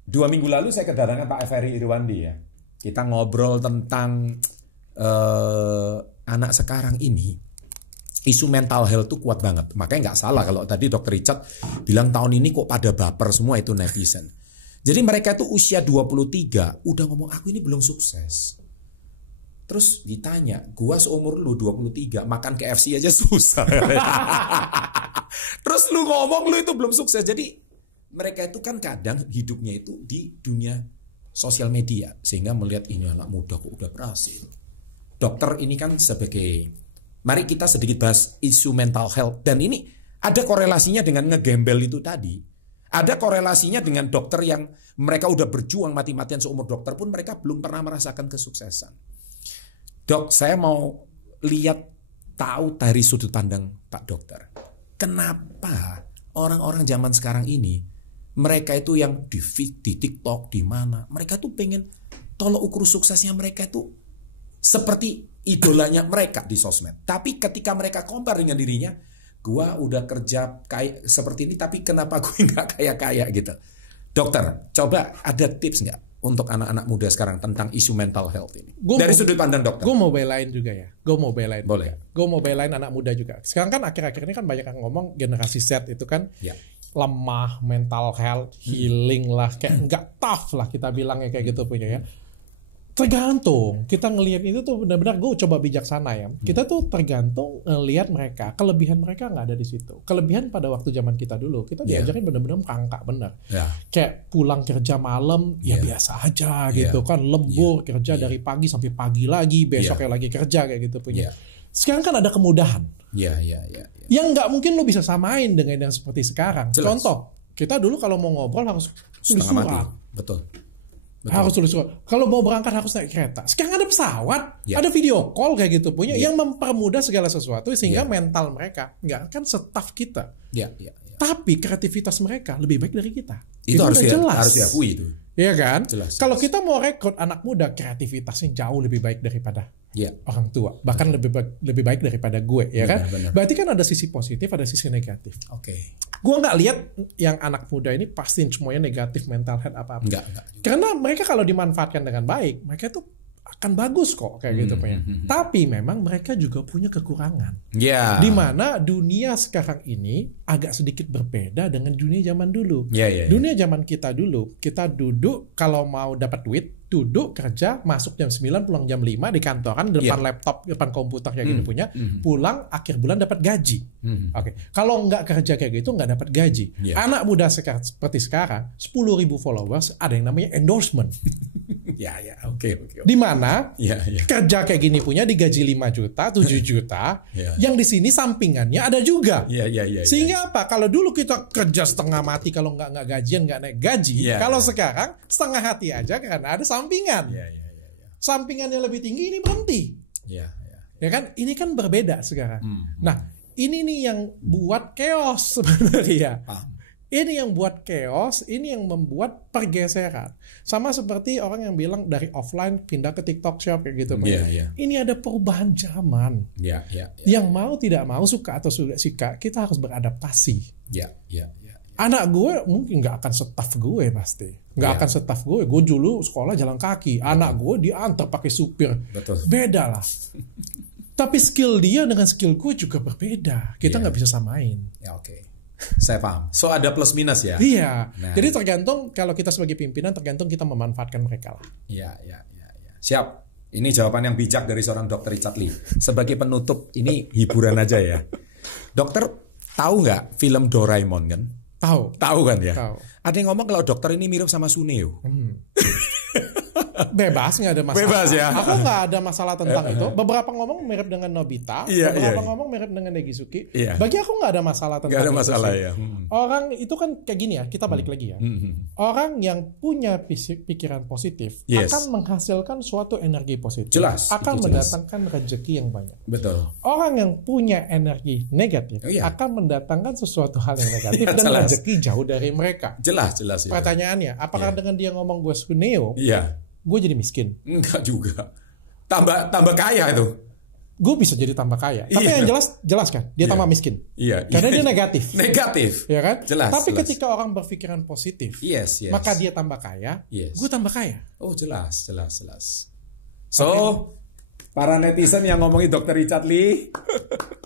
2 minggu lalu saya kedatangan Pak Ferry Irwandi ya. Kita ngobrol tentang anak sekarang ini. Isu mental health tuh kuat banget. Makanya nggak salah kalau tadi Dr. Richard bilang tahun ini kok pada baper semua itu netizen. Jadi mereka tuh usia 23 udah ngomong aku ini belum sukses. Terus ditanya, gua seumur lu 23, makan KFC aja susah. Terus lu ngomong lu itu belum sukses. Jadi mereka itu kan kadang hidupnya itu di dunia sosial media. Sehingga melihat ini anak muda kok udah berhasil. Dokter ini kan sebagai, mari kita sedikit bahas isu mental health. Dan ini ada korelasinya dengan ngegembel itu tadi. Ada korelasinya dengan dokter yang mereka udah berjuang mati-matian seumur dokter pun mereka belum pernah merasakan kesuksesan. Dok, saya mau lihat tahu dari sudut pandang Pak Dokter. Kenapa orang-orang zaman sekarang ini, mereka itu yang di feed, di TikTok, di mana, mereka tuh pengen tolok ukur suksesnya mereka itu seperti idolanya mereka di sosmed. Tapi ketika mereka compare dengan dirinya, gua udah kerja kayak seperti ini, tapi kenapa gue nggak kaya-kaya gitu. Dokter, coba ada tips nggak? untuk anak-anak muda sekarang tentang isu mental health ini? Dari sudut pandang dokter. Gue mau belain juga ya. Boleh. Gue mau belain anak muda juga. Sekarang kan akhir-akhir ini kan banyak yang ngomong generasi Z itu kan lemah, mental health, healing lah, kayak nggak tough lah kita bilangnya kayak gitu punya ya. Tergantung, kita ngelihat itu tuh benar-benar gue coba bijaksana ya. Kita tuh tergantung ngelihat mereka, kelebihan mereka nggak ada di situ. Kelebihan pada waktu zaman kita dulu, kita diajarin benar-benar merangkak bener. Kayak pulang kerja malam, ya biasa aja gitu kan, lembur kerja dari pagi sampai pagi lagi, besoknya lagi kerja kayak gitu punya. Sekarang kan ada kemudahan. Yang nggak mungkin lo bisa samain dengan yang seperti sekarang. Jelas. Contoh, kita dulu kalau mau ngobrol harus tulis surat. Betul. Harus tulis surat. Kalau mau berangkat harus naik kereta. Sekarang ada pesawat, ada video call kayak gitu punya yang mempermudah segala sesuatu sehingga mental mereka nggak akan setaf kita. Tapi kreativitas mereka lebih baik dari kita. Itu harus diakui itu. Iya kan? Kalau kita mau rekrut anak muda, kreativitasnya jauh lebih baik daripada orang tua, bahkan lebih baik daripada gue, ya kan? Berarti kan ada sisi positif, ada sisi negatif. Gue nggak lihat yang anak muda ini pasti semuanya negatif mental health apa-apa. Enggak. Karena mereka kalau dimanfaatkan dengan baik, mereka tuh akan bagus kok kayak gitu punya. Tapi memang mereka juga punya kekurangan. Di mana dunia sekarang ini agak sedikit berbeda dengan dunia zaman dulu. Dunia zaman kita dulu, kita duduk kalau mau dapat duit, duduk kerja, masuk jam 9, pulang jam 5 di kantoran, depan laptop, depan komputer kayak gitu punya, pulang akhir bulan dapat gaji. Kalau nggak kerja kayak gitu nggak dapat gaji. Anak muda seperti sekarang, 10.000 followers, ada yang namanya endorsement. Di mana kerja kayak gini punya digaji 5 juta, 7 juta, yang di sini sampingannya ada juga. Sehingga apa? Kalau dulu kita kerja setengah mati, kalau nggak gajian, nggak naik gaji. Kalau sekarang setengah hati aja karena ada sampingan. Sampingan yang lebih tinggi ini berhenti. Ya kan? Ini kan berbeda sekarang. Nah, ini nih yang buat chaos sebenarnya. Ini yang buat chaos, ini yang membuat pergeseran. Sama seperti orang yang bilang dari offline pindah ke TikTok Shop kayak gitu. Ini ada perubahan zaman. Yang mau tidak mau, suka atau suka, kita harus beradaptasi. Anak gue mungkin nggak akan setaf gue pasti. Nggak akan setaf gue. Gue dulu sekolah jalan kaki. Anak gue diantar pakai supir. Beda lah. Tapi skill dia dengan skill gue juga berbeda. Kita nggak bisa samain. Saya paham. So ada plus minus ya. Jadi tergantung, kalau kita sebagai pimpinan tergantung kita memanfaatkan mereka lah. Siap. Ini jawaban yang bijak dari seorang Dr. Richard Lee. Sebagai penutup, ini hiburan aja ya. Dokter tahu nggak film Doraemon kan? Tahu kan ya. Ada yang ngomong kalau dokter ini mirip sama Suneo. Bebas, nggak ada masalah. Bebas ya. Aku nggak ada masalah tentang itu. Beberapa ngomong mirip dengan Nobita, beberapa ngomong mirip dengan Negisuki. Bagi aku nggak ada masalah tentang itu. Nggak ada masalah ya. Orang itu kan kayak gini ya. Kita balik lagi ya. Orang yang punya pikiran positif akan menghasilkan suatu energi positif. Akan mendatangkan rezeki yang banyak. Betul. Orang yang punya energi negatif akan mendatangkan sesuatu hal yang negatif dan rezeki jauh dari mereka. Jelas. Pertanyaannya, apakah dengan dia ngomong gue Suneo? Gue jadi miskin? Enggak juga. Tambah kaya itu. Gue bisa jadi tambah kaya. Tapi yang jelas kan, dia tambah miskin. Karena dia negatif. Ya kan? Jelas. Tapi ketika orang berpikiran positif, maka dia tambah kaya. Gue tambah kaya. Oh jelas. So, para netizen yang ngomongin Dr. Richard Lee,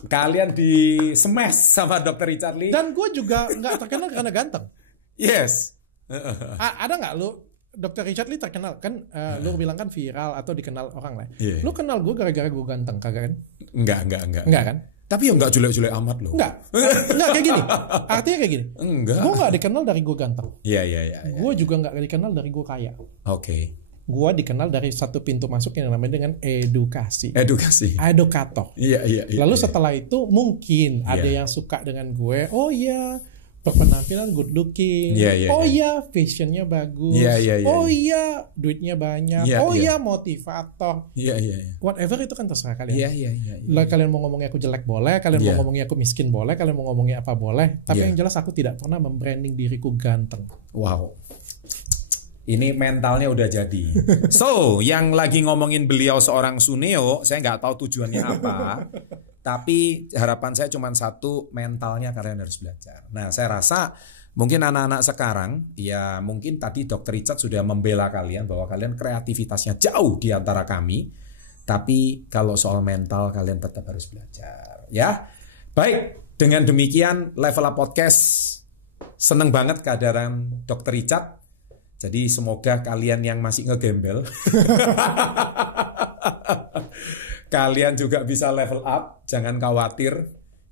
kalian di smash sama Dr. Richard Lee. Dan gue juga nggak terkenal karena ganteng. Ada nggak lu? Dr. Richard Lee terkenal kan, lu bilang kan viral atau dikenal orang lah. Lu kenal gue gara-gara gue ganteng, kagak kan? Enggak kan? Tapi ya enggak jelek-jelek amat loh. Enggak kayak gini. Artinya kayak gini. Gue nggak dikenal dari gue ganteng. Gue juga nggak dikenal dari gue kaya. Gue dikenal dari satu pintu masuk yang namanya dengan edukasi. Edukator. Lalu setelah itu mungkin ada yang suka dengan gue. Oh iya, berpenampilan good looking. Fashionnya bagus. Duitnya banyak. Motivator. Whatever itu kan terserah kalian. Kalian mau ngomongnya aku jelek boleh, kalian mau ngomongnya aku miskin boleh, kalian mau ngomongnya apa boleh. Tapi yang jelas aku tidak pernah membranding diriku ganteng. Wow. Ini mentalnya udah jadi. So, yang lagi ngomongin beliau seorang Suneo, saya nggak tahu tujuannya apa. Tapi harapan saya cuma satu, mentalnya kalian harus belajar. Nah, saya rasa Mungkin anak-anak sekarang, ya mungkin tadi Dr. Richard sudah membela kalian bahwa kalian kreativitasnya jauh di antara kami. Tapi kalau soal mental kalian tetap harus belajar. Ya, baik. Dengan demikian Level Up Podcast seneng banget kehadiran Dr. Richard. Jadi semoga kalian yang masih ngegembel kalian juga bisa level up, jangan khawatir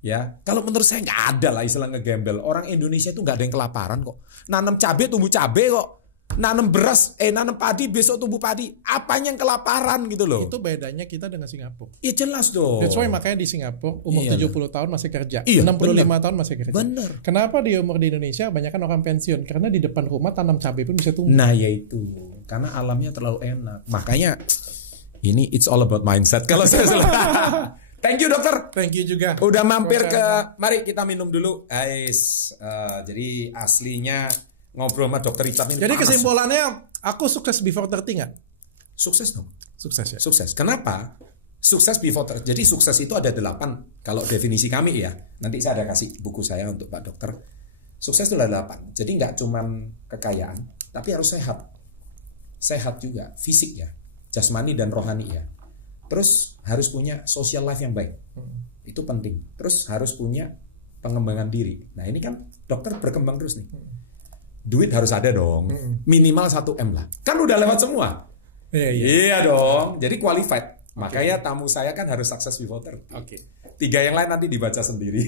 ya. Kalau menurut saya nggak ada lah istilah ngegembel. Orang Indonesia itu nggak ada yang kelaparan kok. Nanam cabai tumbuh cabai kok. Nanam beras, nanam padi besok tumbuh padi. Apanya yang kelaparan gitu loh. Itu bedanya kita dengan Singapura. Iya jelas dong. That's why makanya di Singapura umur 70 tahun masih kerja, 65 tahun masih kerja. Bener. Kenapa di umur di Indonesia banyak kan orang pensiun? Karena di depan rumah tanam cabai pun bisa tumbuh. Nah yaitu, karena alamnya terlalu enak. Makanya ini it's all about mindset. Kalau saya Thank you dokter. Thank you juga. Udah mampir mari kita minum dulu. Guys, jadi aslinya ngobrol sama Dr. Richard ini. Jadi panas. kesimpulannya, aku sukses before 30 nggak? Sukses dong. Sukses ya. Sukses. Kenapa? Sukses before 30. Jadi sukses itu ada 8. Kalau definisi kami ya. Nanti saya ada kasih buku saya untuk Pak Dokter. Sukses itu ada 8. Jadi nggak cuman kekayaan, tapi harus sehat. Sehat juga, fisik ya, jasmani dan rohani ya. Terus harus punya social life yang baik. Itu penting. Terus harus punya pengembangan diri. Nah ini kan dokter berkembang terus nih. Duit harus ada dong. Minimal 1M lah. Kan udah lewat semua. Iya dong. Jadi qualified. Makanya tamu saya kan harus sukses before 30. Oke. 3 yang lain nanti dibaca sendiri.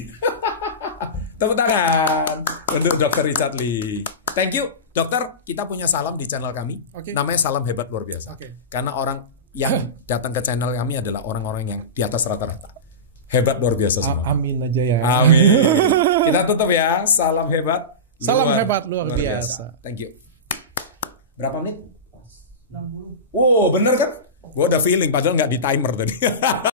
Tepuk tangan untuk Dr. Richard Lee. Thank you, dokter. Kita punya salam di channel kami. Namanya Salam Hebat Luar Biasa. Karena orang yang datang ke channel kami adalah orang-orang yang di atas rata-rata. Hebat luar biasa semua. Amin aja ya. Amin. Kita tutup ya. Salam hebat. Salam hebat luar biasa. Thank you. Berapa menit? 60. Wow, bener kan? Gua udah feeling padahal nggak di timer tadi.